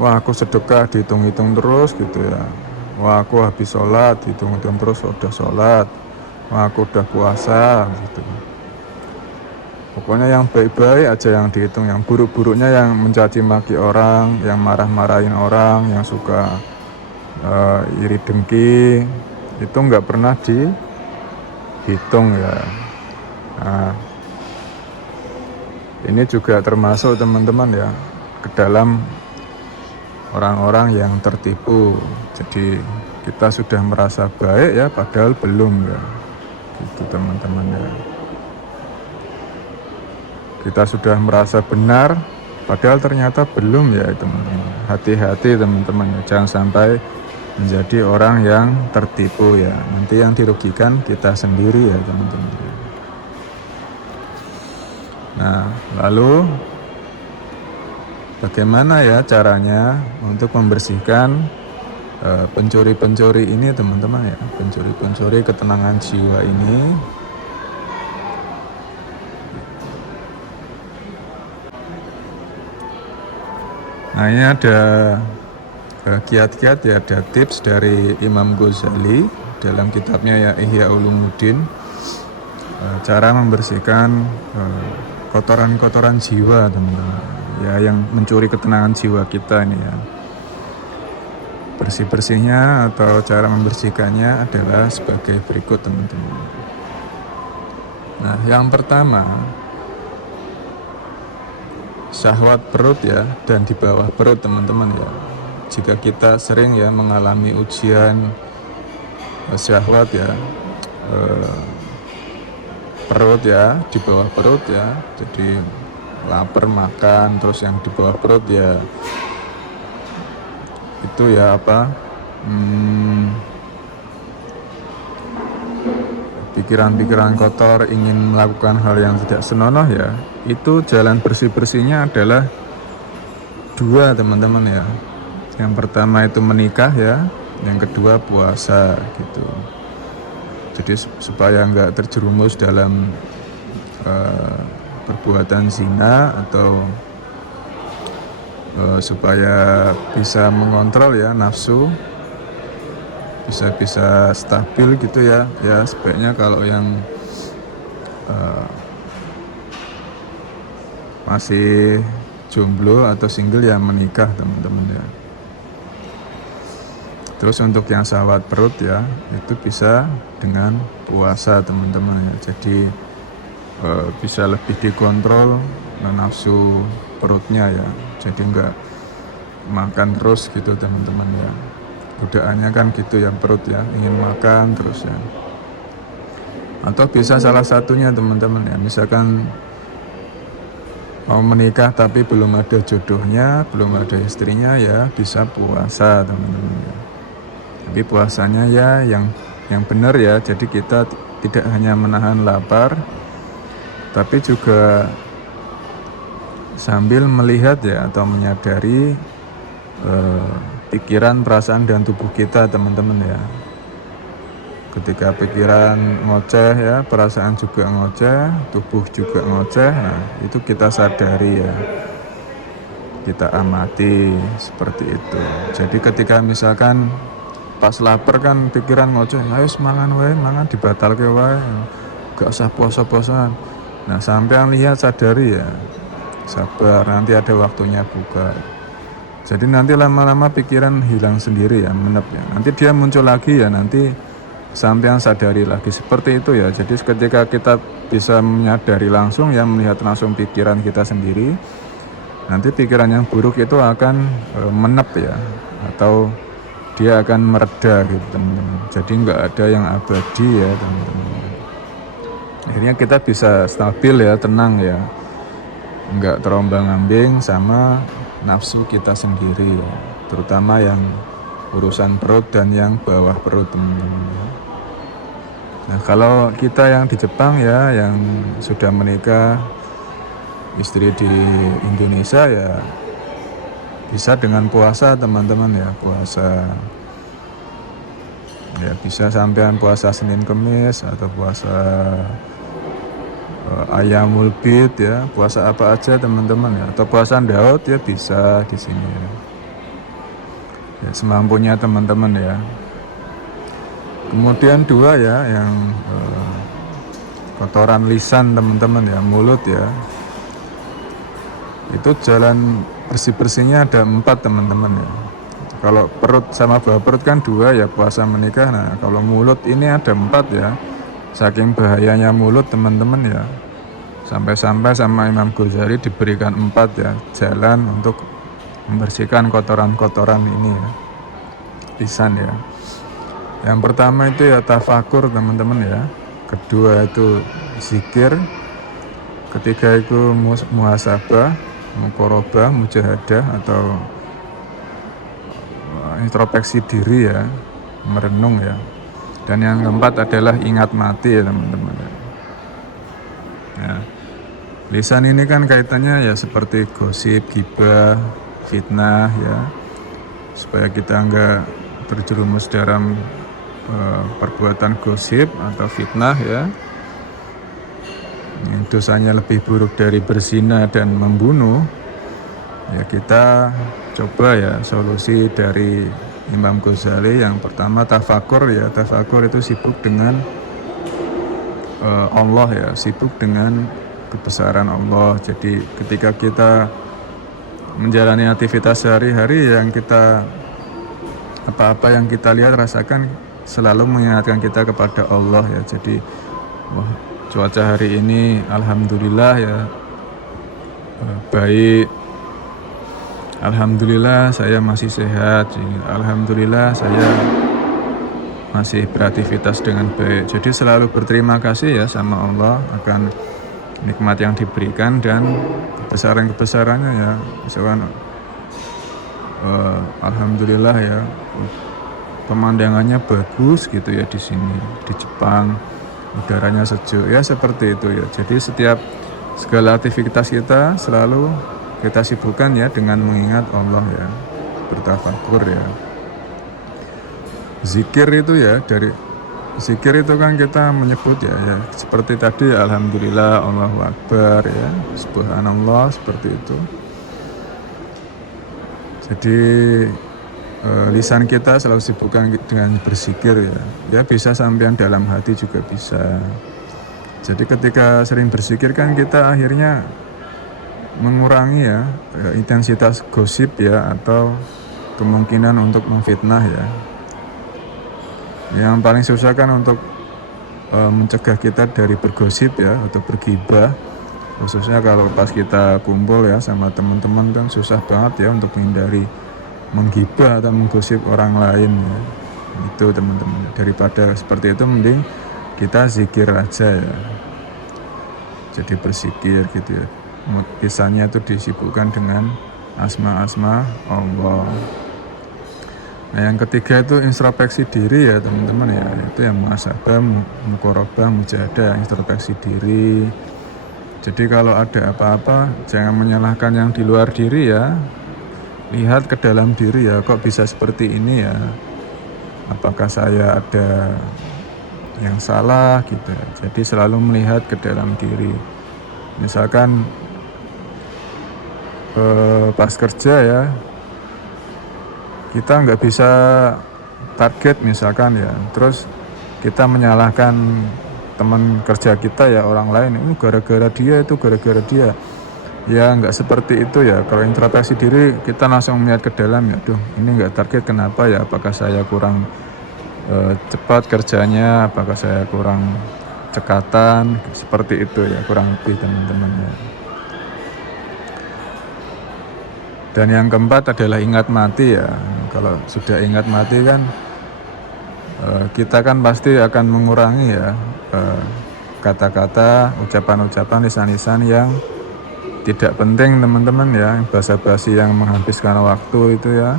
wah aku sedekah dihitung-hitung terus gitu ya. wah aku habis sholat, hitung-hitung terus udah sholat, wah aku udah puasa gitu. Pokoknya yang baik-baik aja yang dihitung, yang buruk-buruknya yang mencaci maki orang, yang marah-marahin orang, yang suka iri dengki, itu nggak pernah dihitung ya. Nah, ini juga termasuk teman-teman ya ke dalam orang-orang yang tertipu. Jadi kita sudah merasa baik ya, padahal belum ya, gitu teman-teman ya. Kita sudah merasa benar, padahal ternyata belum ya teman-teman. Hati-hati teman-teman ya, jangan sampai menjadi orang yang tertipu ya. Nanti yang dirugikan kita sendiri ya teman-teman. Nah, lalu bagaimana ya caranya untuk membersihkan pencuri-pencuri ini teman-teman ya, pencuri-pencuri ketenangan jiwa ini? Nah, ini ada kiat-kiat ya, ada tips dari Imam Ghazali dalam kitabnya ya Ihya Ulumuddin, cara membersihkan kotoran-kotoran jiwa teman-teman ya, yang mencuri ketenangan jiwa kita ini ya. Bersih-bersihnya atau cara membersihkannya adalah sebagai berikut teman-teman. Nah, yang pertama, syahwat perut ya, dan di bawah perut teman-teman ya. Jika kita sering ya mengalami ujian syahwat ya, perut ya, di bawah perut ya, jadi lapar makan, terus yang di bawah perut ya itu ya apa, pikiran-pikiran kotor, ingin melakukan hal yang tidak senonoh ya, itu jalan bersih-bersihnya adalah dua teman-teman ya. Yang pertama itu menikah ya, yang kedua puasa gitu. Jadi supaya nggak terjerumus dalam perbuatan zina, atau supaya bisa mengontrol ya nafsu, bisa stabil gitu ya. Ya sebaiknya kalau yang masih jomblo atau single ya menikah teman-teman ya. Terus untuk yang syahwat perut ya, itu bisa dengan puasa teman-teman ya. Jadi bisa lebih dikontrol nafsu perutnya ya. Jadi enggak makan terus gitu teman-teman ya. Godaannya kan gitu ya, perut ya, ingin makan terus ya. Atau bisa salah satunya teman-teman ya, misalkan mau menikah tapi belum ada jodohnya, belum ada istrinya ya, bisa puasa teman-teman ya. Tapi puasanya ya yang benar ya. Jadi kita tidak hanya menahan lapar, tapi juga sambil melihat ya, atau menyadari pikiran, perasaan, dan tubuh kita teman-teman ya. Ketika pikiran ngoceh ya, perasaan juga ngoceh, tubuh juga ngoceh, nah itu kita sadari ya, kita amati seperti itu. Jadi ketika misalkan pas lapar kan pikiran ngoceh, ayo mangan wae, mangan dibatalke wae, gak usah puasa-puasaan. Nah sampean lihat, sadari ya, sabar, nanti ada waktunya buka. Jadi nanti lama-lama pikiran hilang sendiri ya, menep ya. Nanti dia muncul lagi ya, nanti sampean sadari lagi seperti itu ya. Jadi ketika kita bisa menyadari langsung ya, melihat langsung pikiran kita sendiri, nanti pikiran yang buruk itu akan menep ya, atau dia akan mereda gitu teman-teman. Jadi nggak ada yang abadi ya teman-teman. Akhirnya kita bisa stabil ya, tenang ya, nggak terombang-ambing sama nafsu kita sendiri ya, terutama yang urusan perut dan yang bawah perut teman-teman ya. Nah kalau kita yang di Jepang ya, yang sudah menikah, istri di Indonesia ya, bisa dengan puasa teman-teman ya, puasa ya, bisa sampean puasa Senin Kemis, atau puasa Ayamul Bid ya, puasa apa aja teman-teman ya, atau puasa Daud ya, bisa di sini ya. Ya semampunya teman-teman ya. Kemudian dua ya, yang kotoran lisan teman-teman ya, mulut ya. Itu jalan bersih-bersihnya ada 4 teman-teman ya. Kalau perut sama bawah perut kan 2 ya, puasa menikah. Nah kalau mulut ini ada 4 ya. Saking bahayanya mulut teman-teman ya, sampai-sampai sama Imam Ghazali diberikan 4 ya jalan untuk membersihkan kotoran-kotoran ini ya, lisan ya. Yang pertama itu ya tafakur teman-teman ya. Kedua itu zikir. Ketiga itu muhasabah, muqarabah, mujahadah atau introspeksi diri ya, merenung ya. Dan yang keempat adalah ingat mati ya teman-teman ya. Ya. Lisan ini kan kaitannya ya seperti gosip, ghibah, fitnah ya. Supaya kita enggak terjerumus dalam perbuatan gosip atau fitnah ya. Yang dosanya lebih buruk dari berzina dan membunuh. Ya kita coba ya solusi dari Imam Ghazali. Yang pertama tafakur ya. Tafakur itu sibuk dengan Allah ya, sibuk dengan kebesaran Allah. Jadi ketika kita menjalani aktivitas sehari-hari, yang kita apa-apa yang kita lihat rasakan selalu mengingatkan kita kepada Allah ya. Jadi wah, cuaca hari ini alhamdulillah ya baik, alhamdulillah saya masih sehat, alhamdulillah saya masih beraktivitas dengan baik. Jadi selalu berterima kasih ya sama Allah akan nikmat yang diberikan dan kebesaran-kebesarannya ya. Misalkan alhamdulillah ya pemandangannya bagus gitu ya di sini di Jepang, udaranya sejuk ya, seperti itu ya. Jadi setiap segala aktivitas kita selalu kita sibukkan ya dengan mengingat Allah ya, bertafakur ya. Zikir itu ya, dari zikir itu kan kita menyebut ya seperti tadi alhamdulillah, Allahu Akbar ya, subhanallah, seperti itu. Jadi lisan kita selalu sibukkan dengan berzikir ya. Ya bisa sampean dalam hati juga bisa. Jadi ketika sering berzikir kan kita akhirnya mengurangi ya intensitas gosip ya atau kemungkinan untuk memfitnah ya. Yang paling susah kan untuk mencegah kita dari bergosip ya atau bergibah, khususnya kalau pas kita kumpul ya sama teman-teman kan susah banget ya untuk menghindari menggibah atau menggosip orang lain ya. Itu teman-teman, daripada seperti itu mending kita zikir aja ya. Jadi berzikir gitu ya, lisannya itu disibukkan dengan asma-asma Allah. Nah yang ketiga itu introspeksi diri ya teman-teman ya. Itu yang muhasabah, muqarabah, mujahadah, introspeksi diri. Jadi kalau ada apa-apa jangan menyalahkan yang di luar diri ya. Lihat ke dalam diri ya, kok bisa seperti ini ya. Apakah saya ada yang salah gitu ya. Jadi selalu melihat ke dalam diri. Misalkan pas kerja ya, kita nggak bisa target misalkan ya, terus kita menyalahkan teman kerja kita ya, orang lain itu gara-gara dia, itu gara-gara dia ya. Nggak seperti itu ya. Kalau introspeksi diri kita langsung melihat ke dalam ya, ini nggak target kenapa ya, apakah saya kurang cepat kerjanya, apakah saya kurang cekatan, seperti itu ya kurang lebih teman-teman ya. Dan yang keempat adalah ingat mati ya. Kalau sudah ingat mati kan kita kan pasti akan mengurangi ya kata-kata, ucapan-ucapan, lisan-lisan yang tidak penting teman-teman ya, basa-basi yang menghabiskan waktu itu ya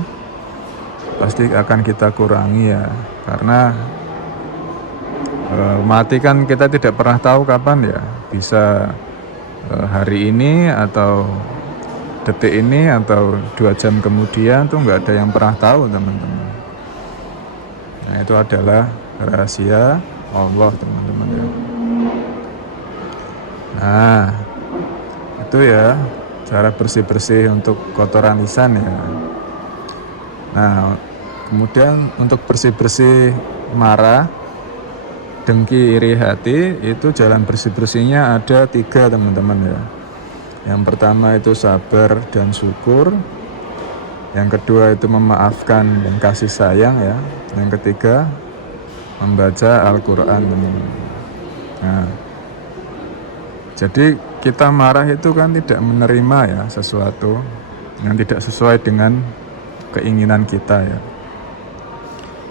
pasti akan kita kurangi ya. Karena mati kan kita tidak pernah tahu kapan ya, bisa hari ini atau detik ini atau 2 jam kemudian, tuh nggak ada yang pernah tahu teman-teman. Nah itu adalah rahasia Allah teman-teman ya. Nah itu ya cara bersih-bersih untuk kotoran lisan ya. Nah kemudian untuk bersih-bersih marah dengki, iri hati, itu jalan bersih-bersihnya ada 3 teman-teman ya. Yang pertama itu sabar dan syukur. Yang kedua itu memaafkan dan kasih sayang ya. Yang ketiga membaca Al-Quran teman-teman. Nah, jadi kita marah itu kan tidak menerima ya sesuatu yang tidak sesuai dengan keinginan kita ya.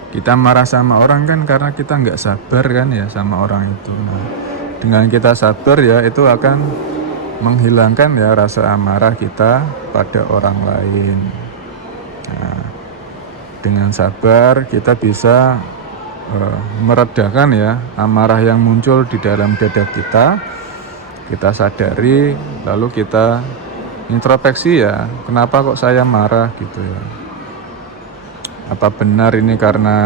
Kita marah sama orang kan karena kita nggak sabar kan ya sama orang itu. Nah, dengan kita sabar ya itu akan menghilangkan ya rasa amarah kita pada orang lain. Nah, dengan sabar kita bisa meredakan ya amarah yang muncul di dalam dada kita. Kita sadari, lalu kita introspeksi ya, kenapa kok saya marah gitu ya. Apa benar ini karena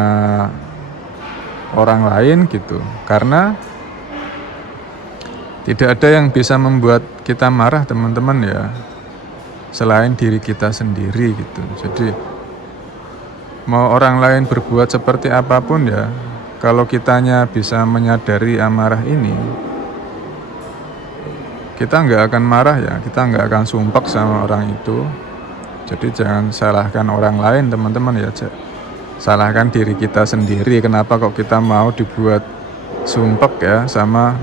orang lain gitu? Karena tidak ada yang bisa membuat kita marah teman-teman ya, selain diri kita sendiri gitu. Jadi mau orang lain berbuat seperti apapun ya, kalau kitanya bisa menyadari amarah ini, kita nggak akan marah ya, kita nggak akan sumpek sama orang itu. Jadi jangan salahkan orang lain teman-teman ya, salahkan diri kita sendiri. Kenapa kok kita mau dibuat sumpek ya sama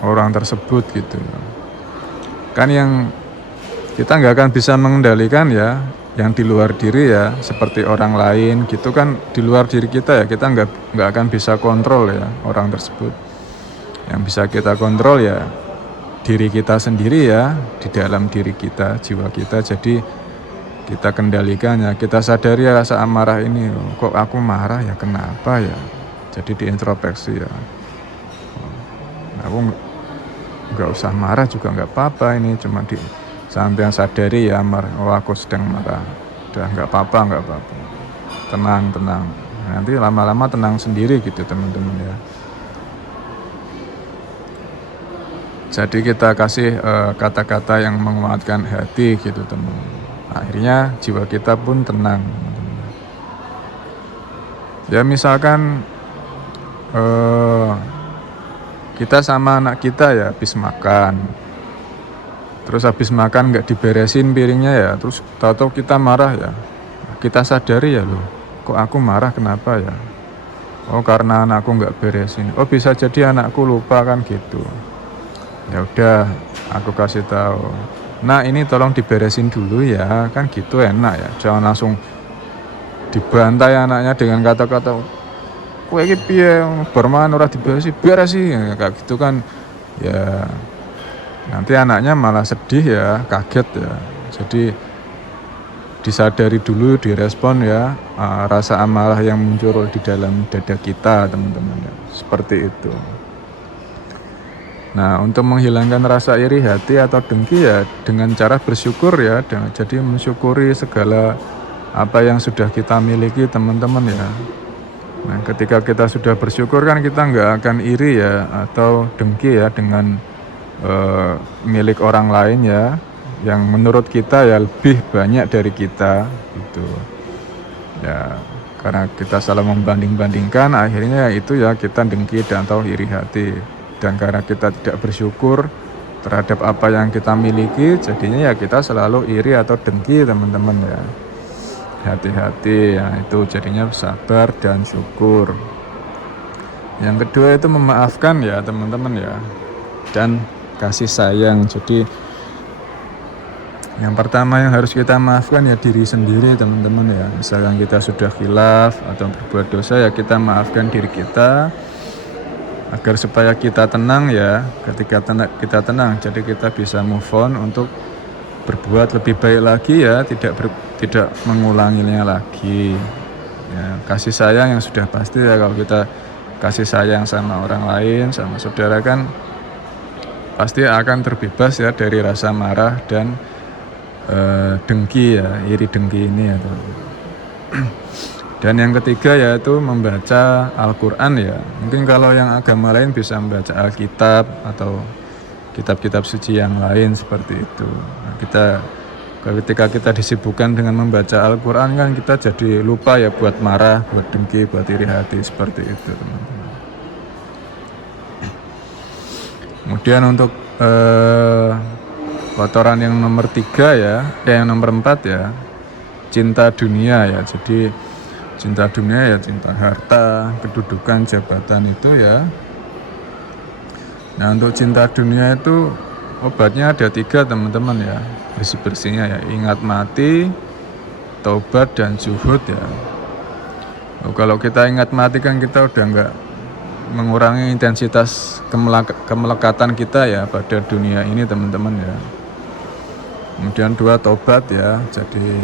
orang tersebut gitu. Kan yang kita nggak akan bisa mengendalikan ya, yang di luar diri ya, seperti orang lain gitu kan di luar diri kita ya, kita nggak akan bisa kontrol ya orang tersebut. Yang bisa kita kontrol ya diri kita sendiri ya, di dalam diri kita, jiwa kita. Jadi kita kendalikannya, kita sadari ya rasa amarah ini, kok aku marah ya, kenapa ya. Jadi diintrospeksi ya, aku nggak usah marah juga nggak apa-apa, ini cuma sampai sadari ya marah, oh aku sedang marah, udah nggak apa-apa, tenang, nanti lama-lama tenang sendiri gitu teman-teman ya. Jadi kita kasih kata-kata yang menguatkan hati gitu teman. Akhirnya jiwa kita pun tenang. Ya misalkan kita sama anak kita ya habis makan. Terus habis makan nggak diberesin piringnya ya, terus tahu-tahu kita marah ya. Kita sadari ya loh, kok aku marah kenapa ya? Oh karena anakku nggak beresin. Oh bisa jadi anakku lupa kan gitu. Ya udah, aku kasih tahu. Nah ini tolong diberesin dulu ya, kan gitu enak ya. Jangan langsung dibantai anaknya dengan kata-kata, kowe iki piye bermain ora diberesi, beresi ya, kayak gitu kan. Ya nanti anaknya malah sedih ya, kaget ya. Jadi disadari dulu, direspon ya rasa amarah yang muncul di dalam dada kita teman-teman ya. Seperti itu. Nah, untuk menghilangkan rasa iri hati atau dengki ya dengan cara bersyukur ya. Jadi mensyukuri segala apa yang sudah kita miliki teman-teman ya. Nah, ketika kita sudah bersyukur kan kita nggak akan iri ya atau dengki ya dengan milik orang lain ya, yang menurut kita ya lebih banyak dari kita gitu. Ya, karena kita selalu membanding-bandingkan, akhirnya itu ya kita dengki dan atau iri hati. Dan karena kita tidak bersyukur terhadap apa yang kita miliki, jadinya ya kita selalu iri atau dengki teman-teman ya. Hati-hati ya, itu jadinya sabar dan syukur. Yang kedua itu memaafkan ya teman-teman ya, dan kasih sayang. Jadi yang pertama yang harus kita maafkan ya diri sendiri teman-teman ya. Misalkan kita sudah khilaf atau berbuat dosa ya kita maafkan diri kita, agar supaya kita tenang ya. Ketika kita tenang, jadi kita bisa move on untuk berbuat lebih baik lagi ya, tidak mengulanginya lagi ya. Kasih sayang yang sudah pasti ya, kalau kita kasih sayang sama orang lain, sama saudara kan pasti akan terbebas ya dari rasa marah dan dengki ya, iri dengki ini ya. Dan yang ketiga yaitu membaca Al-Quran ya. Mungkin kalau yang agama lain bisa membaca Alkitab atau kitab-kitab suci yang lain seperti itu. Nah, ketika kita disibukkan dengan membaca Al-Quran kan kita jadi lupa ya buat marah, buat dengki, buat iri hati seperti itu teman-teman. Kemudian untuk kotoran yang nomor 3 ya, yang nomor 4 ya, cinta dunia ya. Jadi cinta dunia ya cinta harta, kedudukan, jabatan itu ya. Nah untuk cinta dunia itu obatnya ada 3 teman-teman ya, bersih-bersihnya ya, ingat mati, taubat, dan zuhud ya. Kalau kita ingat mati kan kita udah nggak mengurangi intensitas kemelekatan kita ya pada dunia ini teman-teman ya. Kemudian 2 tobat ya, jadi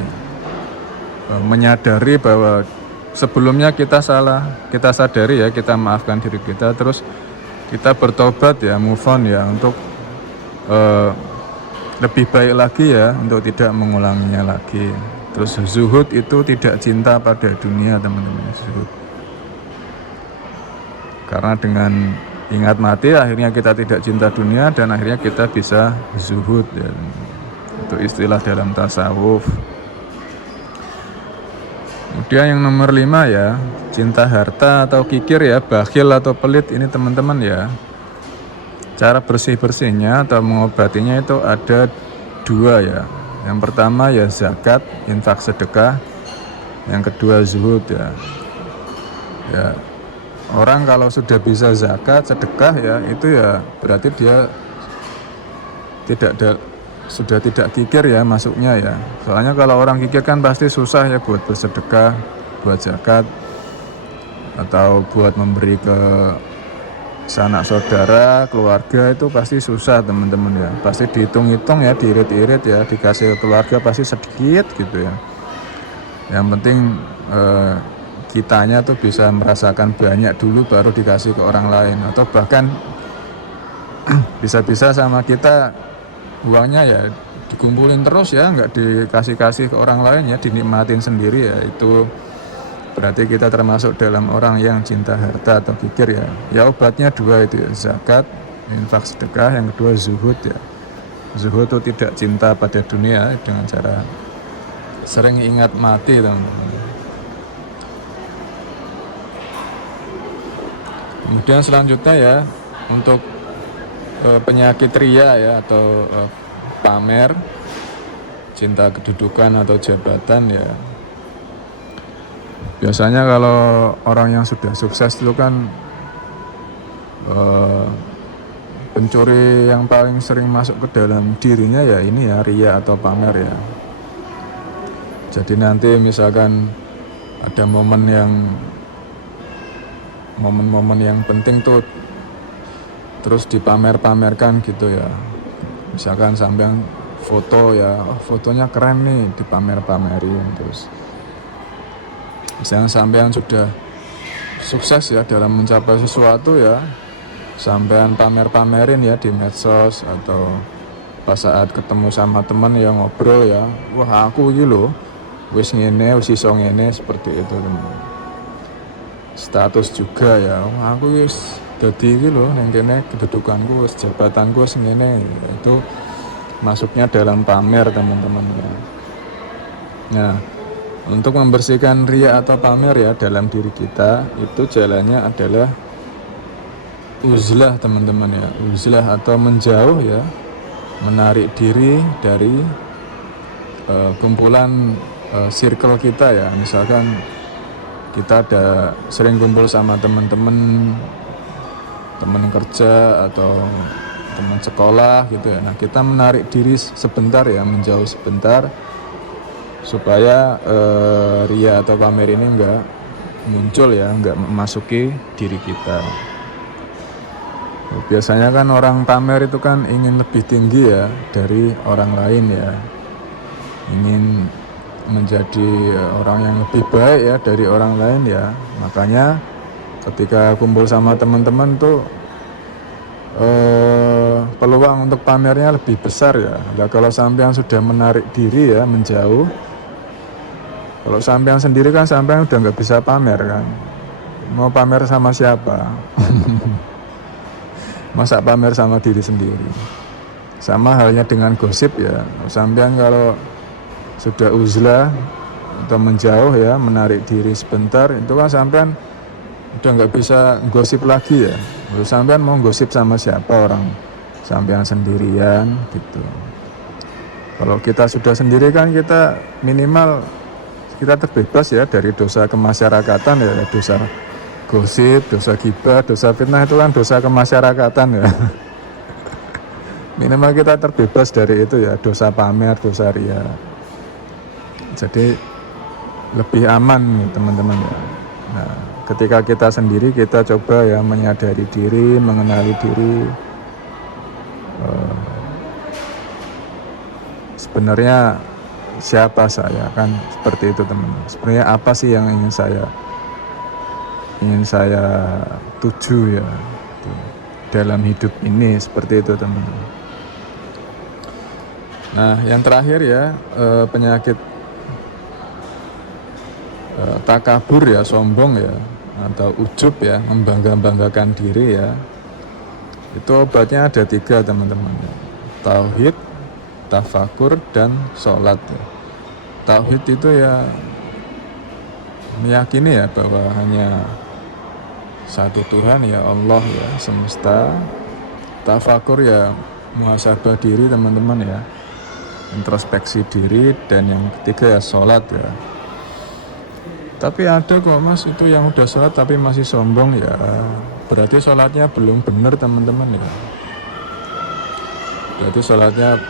menyadari bahwa sebelumnya kita salah, kita sadari ya, kita maafkan diri kita, terus kita bertobat ya, move on ya, untuk lebih baik lagi ya, untuk tidak mengulanginya lagi. Terus zuhud itu tidak cinta pada dunia teman-teman, zuhud. Karena dengan ingat mati akhirnya kita tidak cinta dunia dan akhirnya kita bisa zuhud ya. Itu istilah dalam tasawuf. Kemudian yang nomor 5 ya, cinta harta atau kikir ya, bakhil atau pelit ini teman-teman ya. Cara bersih-bersihnya atau mengobatinya itu ada 2 ya. Yang pertama ya zakat, infak sedekah. Yang kedua zuhud ya. Ya, orang kalau sudah bisa zakat, sedekah ya, itu ya berarti dia sudah tidak kikir ya masuknya ya. Soalnya kalau orang kikir kan pasti susah ya buat bersedekah, buat zakat, atau buat memberi ke sanak saudara, keluarga, itu pasti susah teman-teman ya. Pasti dihitung-hitung ya, diirit-irit ya, dikasih ke keluarga pasti sedikit gitu ya. Yang penting kitanya tuh bisa merasakan banyak dulu baru dikasih ke orang lain, atau bahkan bisa-bisa sama kita uangnya ya dikumpulin terus ya, nggak dikasih-kasih ke orang lain ya, dinikmatin sendiri ya. Itu berarti kita termasuk dalam orang yang cinta harta atau kikir ya. Ya obatnya 2 itu ya, zakat, infak sedekah. Yang kedua zuhud ya. Zuhud itu tidak cinta pada dunia dengan cara sering ingat mati teman-teman. Kemudian selanjutnya ya, untuk penyakit ria ya, atau pamer, cinta kedudukan atau jabatan ya. Biasanya kalau orang yang sudah sukses itu kan pencuri yang paling sering masuk ke dalam dirinya ya ini ya, ria atau pamer ya. Jadi nanti misalkan ada momen yang penting tuh terus dipamer-pamerkan gitu ya. Misalkan sampean foto ya, fotonya keren nih, dipamer-pamerin. Terus misalkan sampean sudah sukses ya dalam mencapai sesuatu ya, sampean pamer-pamerin ya di medsos, atau pas saat ketemu sama teman yang ngobrol ya, wah aku iki lho wis ngene, wis iso ngene, seperti itu teman. Status juga ya, wah aku wis dadi iki lho ning kene, kedudukanku wis, jabatanku wis ngene. Itu masuknya dalam pamer teman-teman ya. Nah, untuk membersihkan ria atau pamer ya dalam diri kita, itu jalannya adalah uzlah teman-teman ya. Uzlah atau menjauh ya, menarik diri dari kumpulan circle kita ya. Misalkan kita ada sering kumpul sama teman-teman kerja atau teman sekolah gitu ya. Nah, kita menarik diri sebentar ya, menjauh sebentar, supaya ria atau pamer ini enggak muncul ya, enggak memasuki diri kita. Biasanya kan orang pamer itu kan ingin lebih tinggi ya dari orang lain ya, ingin menjadi orang yang lebih baik ya dari orang lain ya. Makanya ketika kumpul sama teman-teman tuh peluang untuk pamernya lebih besar ya. Nah, kalau sampean sudah menarik diri ya, menjauh, kalau sampean sendiri kan sampean udah nggak bisa pamer kan, mau pamer sama siapa? Masa pamer sama diri sendiri. Sama halnya dengan gosip ya, sampean kalau sudah uzlah atau menjauh ya, menarik diri sebentar, itu kan sampean udah nggak bisa gosip lagi ya. Sampean mau gosip sama siapa, orang sampean sendirian gitu. Kalau kita sudah sendiri kan kita minimal kita terbebas ya dari dosa kemasyarakatan ya, dosa gosip, dosa ghibah, dosa fitnah itu kan dosa kemasyarakatan ya. Minimal kita terbebas dari itu ya, dosa pamer, dosa ria. Jadi lebih aman nih teman-teman ya. Nah, ketika kita sendiri kita coba ya menyadari diri, mengenali diri. Sebenarnya siapa saya kan seperti itu teman-teman. Sebenarnya apa sih yang ingin saya tuju ya dalam hidup ini, seperti itu teman-teman. Nah, yang terakhir ya penyakit takabur ya, sombong ya, atau ujub ya, membangga-banggakan diri ya. Itu obatnya ada 3 teman-teman. Tauhid, tafakur, dan sholat ya. Tauhid itu ya meyakini ya bahwa hanya satu Tuhan ya, Allah ya, semesta. Tafakur ya muhasabah diri teman-teman ya, introspeksi diri. Dan yang ketiga ya sholat ya. Tapi ada kok mas itu yang udah sholat tapi masih sombong ya, berarti sholatnya belum benar teman-teman ya. Berarti sholatnya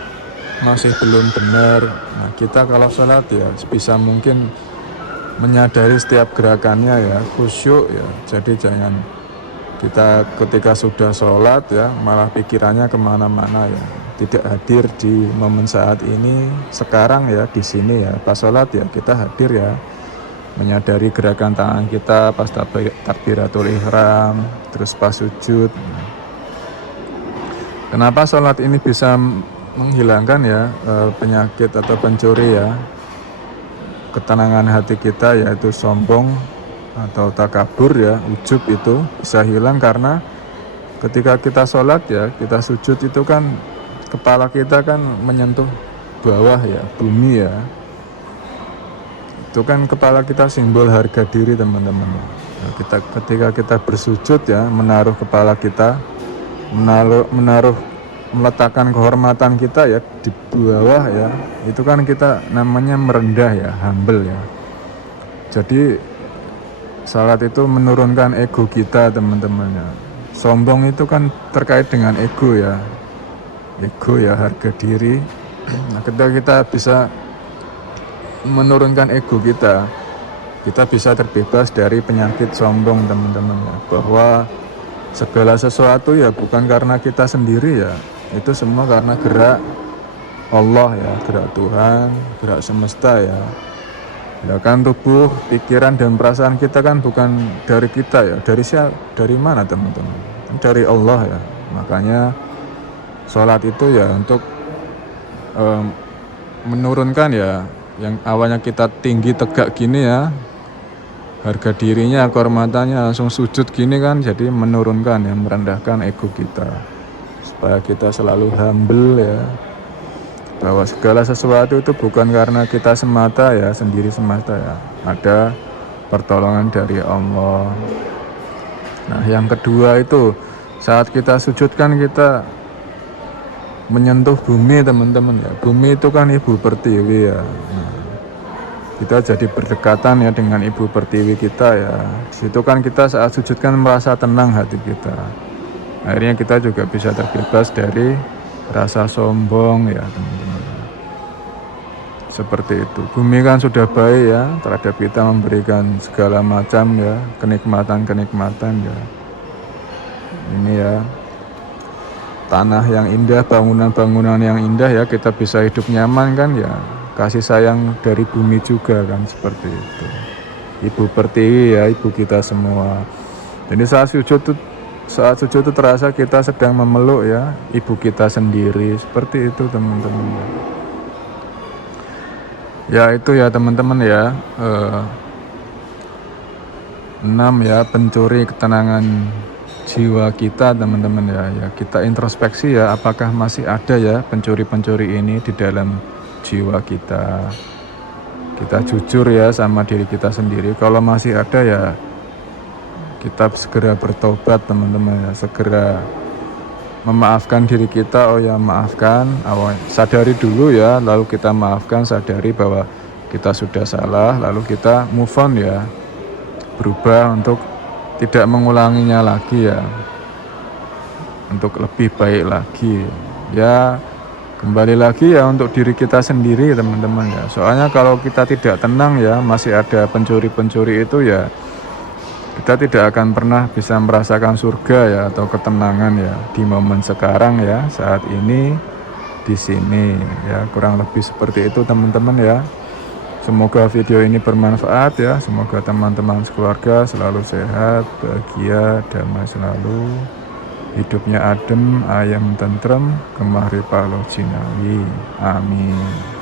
masih belum benar. Nah, kita kalau sholat ya sebisa mungkin menyadari setiap gerakannya ya, khusyuk ya. Jadi jangan kita ketika sudah sholat ya malah pikirannya kemana-mana ya, tidak hadir di momen saat ini sekarang ya, di sini ya. Pas sholat ya kita hadir ya, menyadari gerakan tangan kita pas takbiratul ihram, terus pas sujud. Kenapa sholat ini bisa menghilangkan ya penyakit atau pencuri ya ketenangan hati kita, yaitu sombong atau takabur ya, ujub, itu bisa hilang karena ketika kita sholat ya, kita sujud itu kan kepala kita kan menyentuh bawah ya, bumi ya. Itu kan kepala kita simbol harga diri teman-teman. Nah, ketika kita bersujud ya, menaruh kepala kita, meletakkan kehormatan kita ya di bawah ya, itu kan kita namanya merendah ya, humble ya. Jadi salat itu menurunkan ego kita teman-teman ya. Sombong itu kan terkait dengan ego ya, harga diri. Nah, ketika kita bisa menurunkan ego kita bisa terbebas dari penyakit sombong teman-teman ya. Bahwa segala sesuatu ya bukan karena kita sendiri ya, itu semua karena gerak Allah ya, gerak Tuhan, gerak semesta ya. Ya kan, tubuh, pikiran dan perasaan kita kan bukan dari kita ya. Dari mana teman-teman? Dari Allah ya. Makanya sholat itu ya untuk menurunkan ya, yang awalnya kita tinggi tegak gini ya, harga dirinya, kehormatannya langsung sujud gini kan, jadi menurunkan ya, merendahkan ego kita supaya kita selalu humble ya, bahwa segala sesuatu itu bukan karena kita semata ya, sendiri semata ya, ada pertolongan dari Allah. Nah, yang kedua itu saat kita sujud kan kita menyentuh bumi teman-teman ya. Bumi itu kan ibu pertiwi ya. Nah, kita jadi berdekatan ya dengan ibu pertiwi kita ya. Situ kan kita saat sujud kan merasa tenang hati kita. Akhirnya kita juga bisa terbebas dari rasa sombong ya teman-teman. Seperti itu. Bumi kan sudah baik ya terhadap kita, memberikan segala macam ya kenikmatan ya. Ini ya, tanah yang indah, bangunan-bangunan yang indah ya, kita bisa hidup nyaman kan ya, kasih sayang dari bumi juga kan, seperti itu. Ibu pertiwi ya, ibu kita semua. Jadi saat sujud itu terasa kita sedang memeluk ya ibu kita sendiri, seperti itu teman-teman. Ya itu ya teman-teman ya, 6 ya, pencuri ketenangan jiwa kita teman-teman ya. Kita introspeksi ya, apakah masih ada ya pencuri-pencuri ini di dalam jiwa kita. Kita jujur ya sama diri kita sendiri. Kalau masih ada ya kita segera bertobat teman-teman ya, segera memaafkan diri kita, oh ya maafkan, sadari dulu ya, lalu kita maafkan, sadari bahwa kita sudah salah, lalu kita move on ya, berubah untuk tidak mengulanginya lagi ya, untuk lebih baik lagi ya. Kembali lagi ya untuk diri kita sendiri teman-teman ya, soalnya kalau kita tidak tenang ya, masih ada pencuri-pencuri itu ya, kita tidak akan pernah bisa merasakan surga ya, atau ketenangan ya di momen sekarang ya, saat ini di sini ya, kurang lebih seperti itu teman-teman ya. Semoga video ini bermanfaat ya, semoga teman-teman sekeluarga selalu sehat, bahagia, damai selalu, hidupnya adem, ayem, tentrem, gemah ripalo jinawi, amin.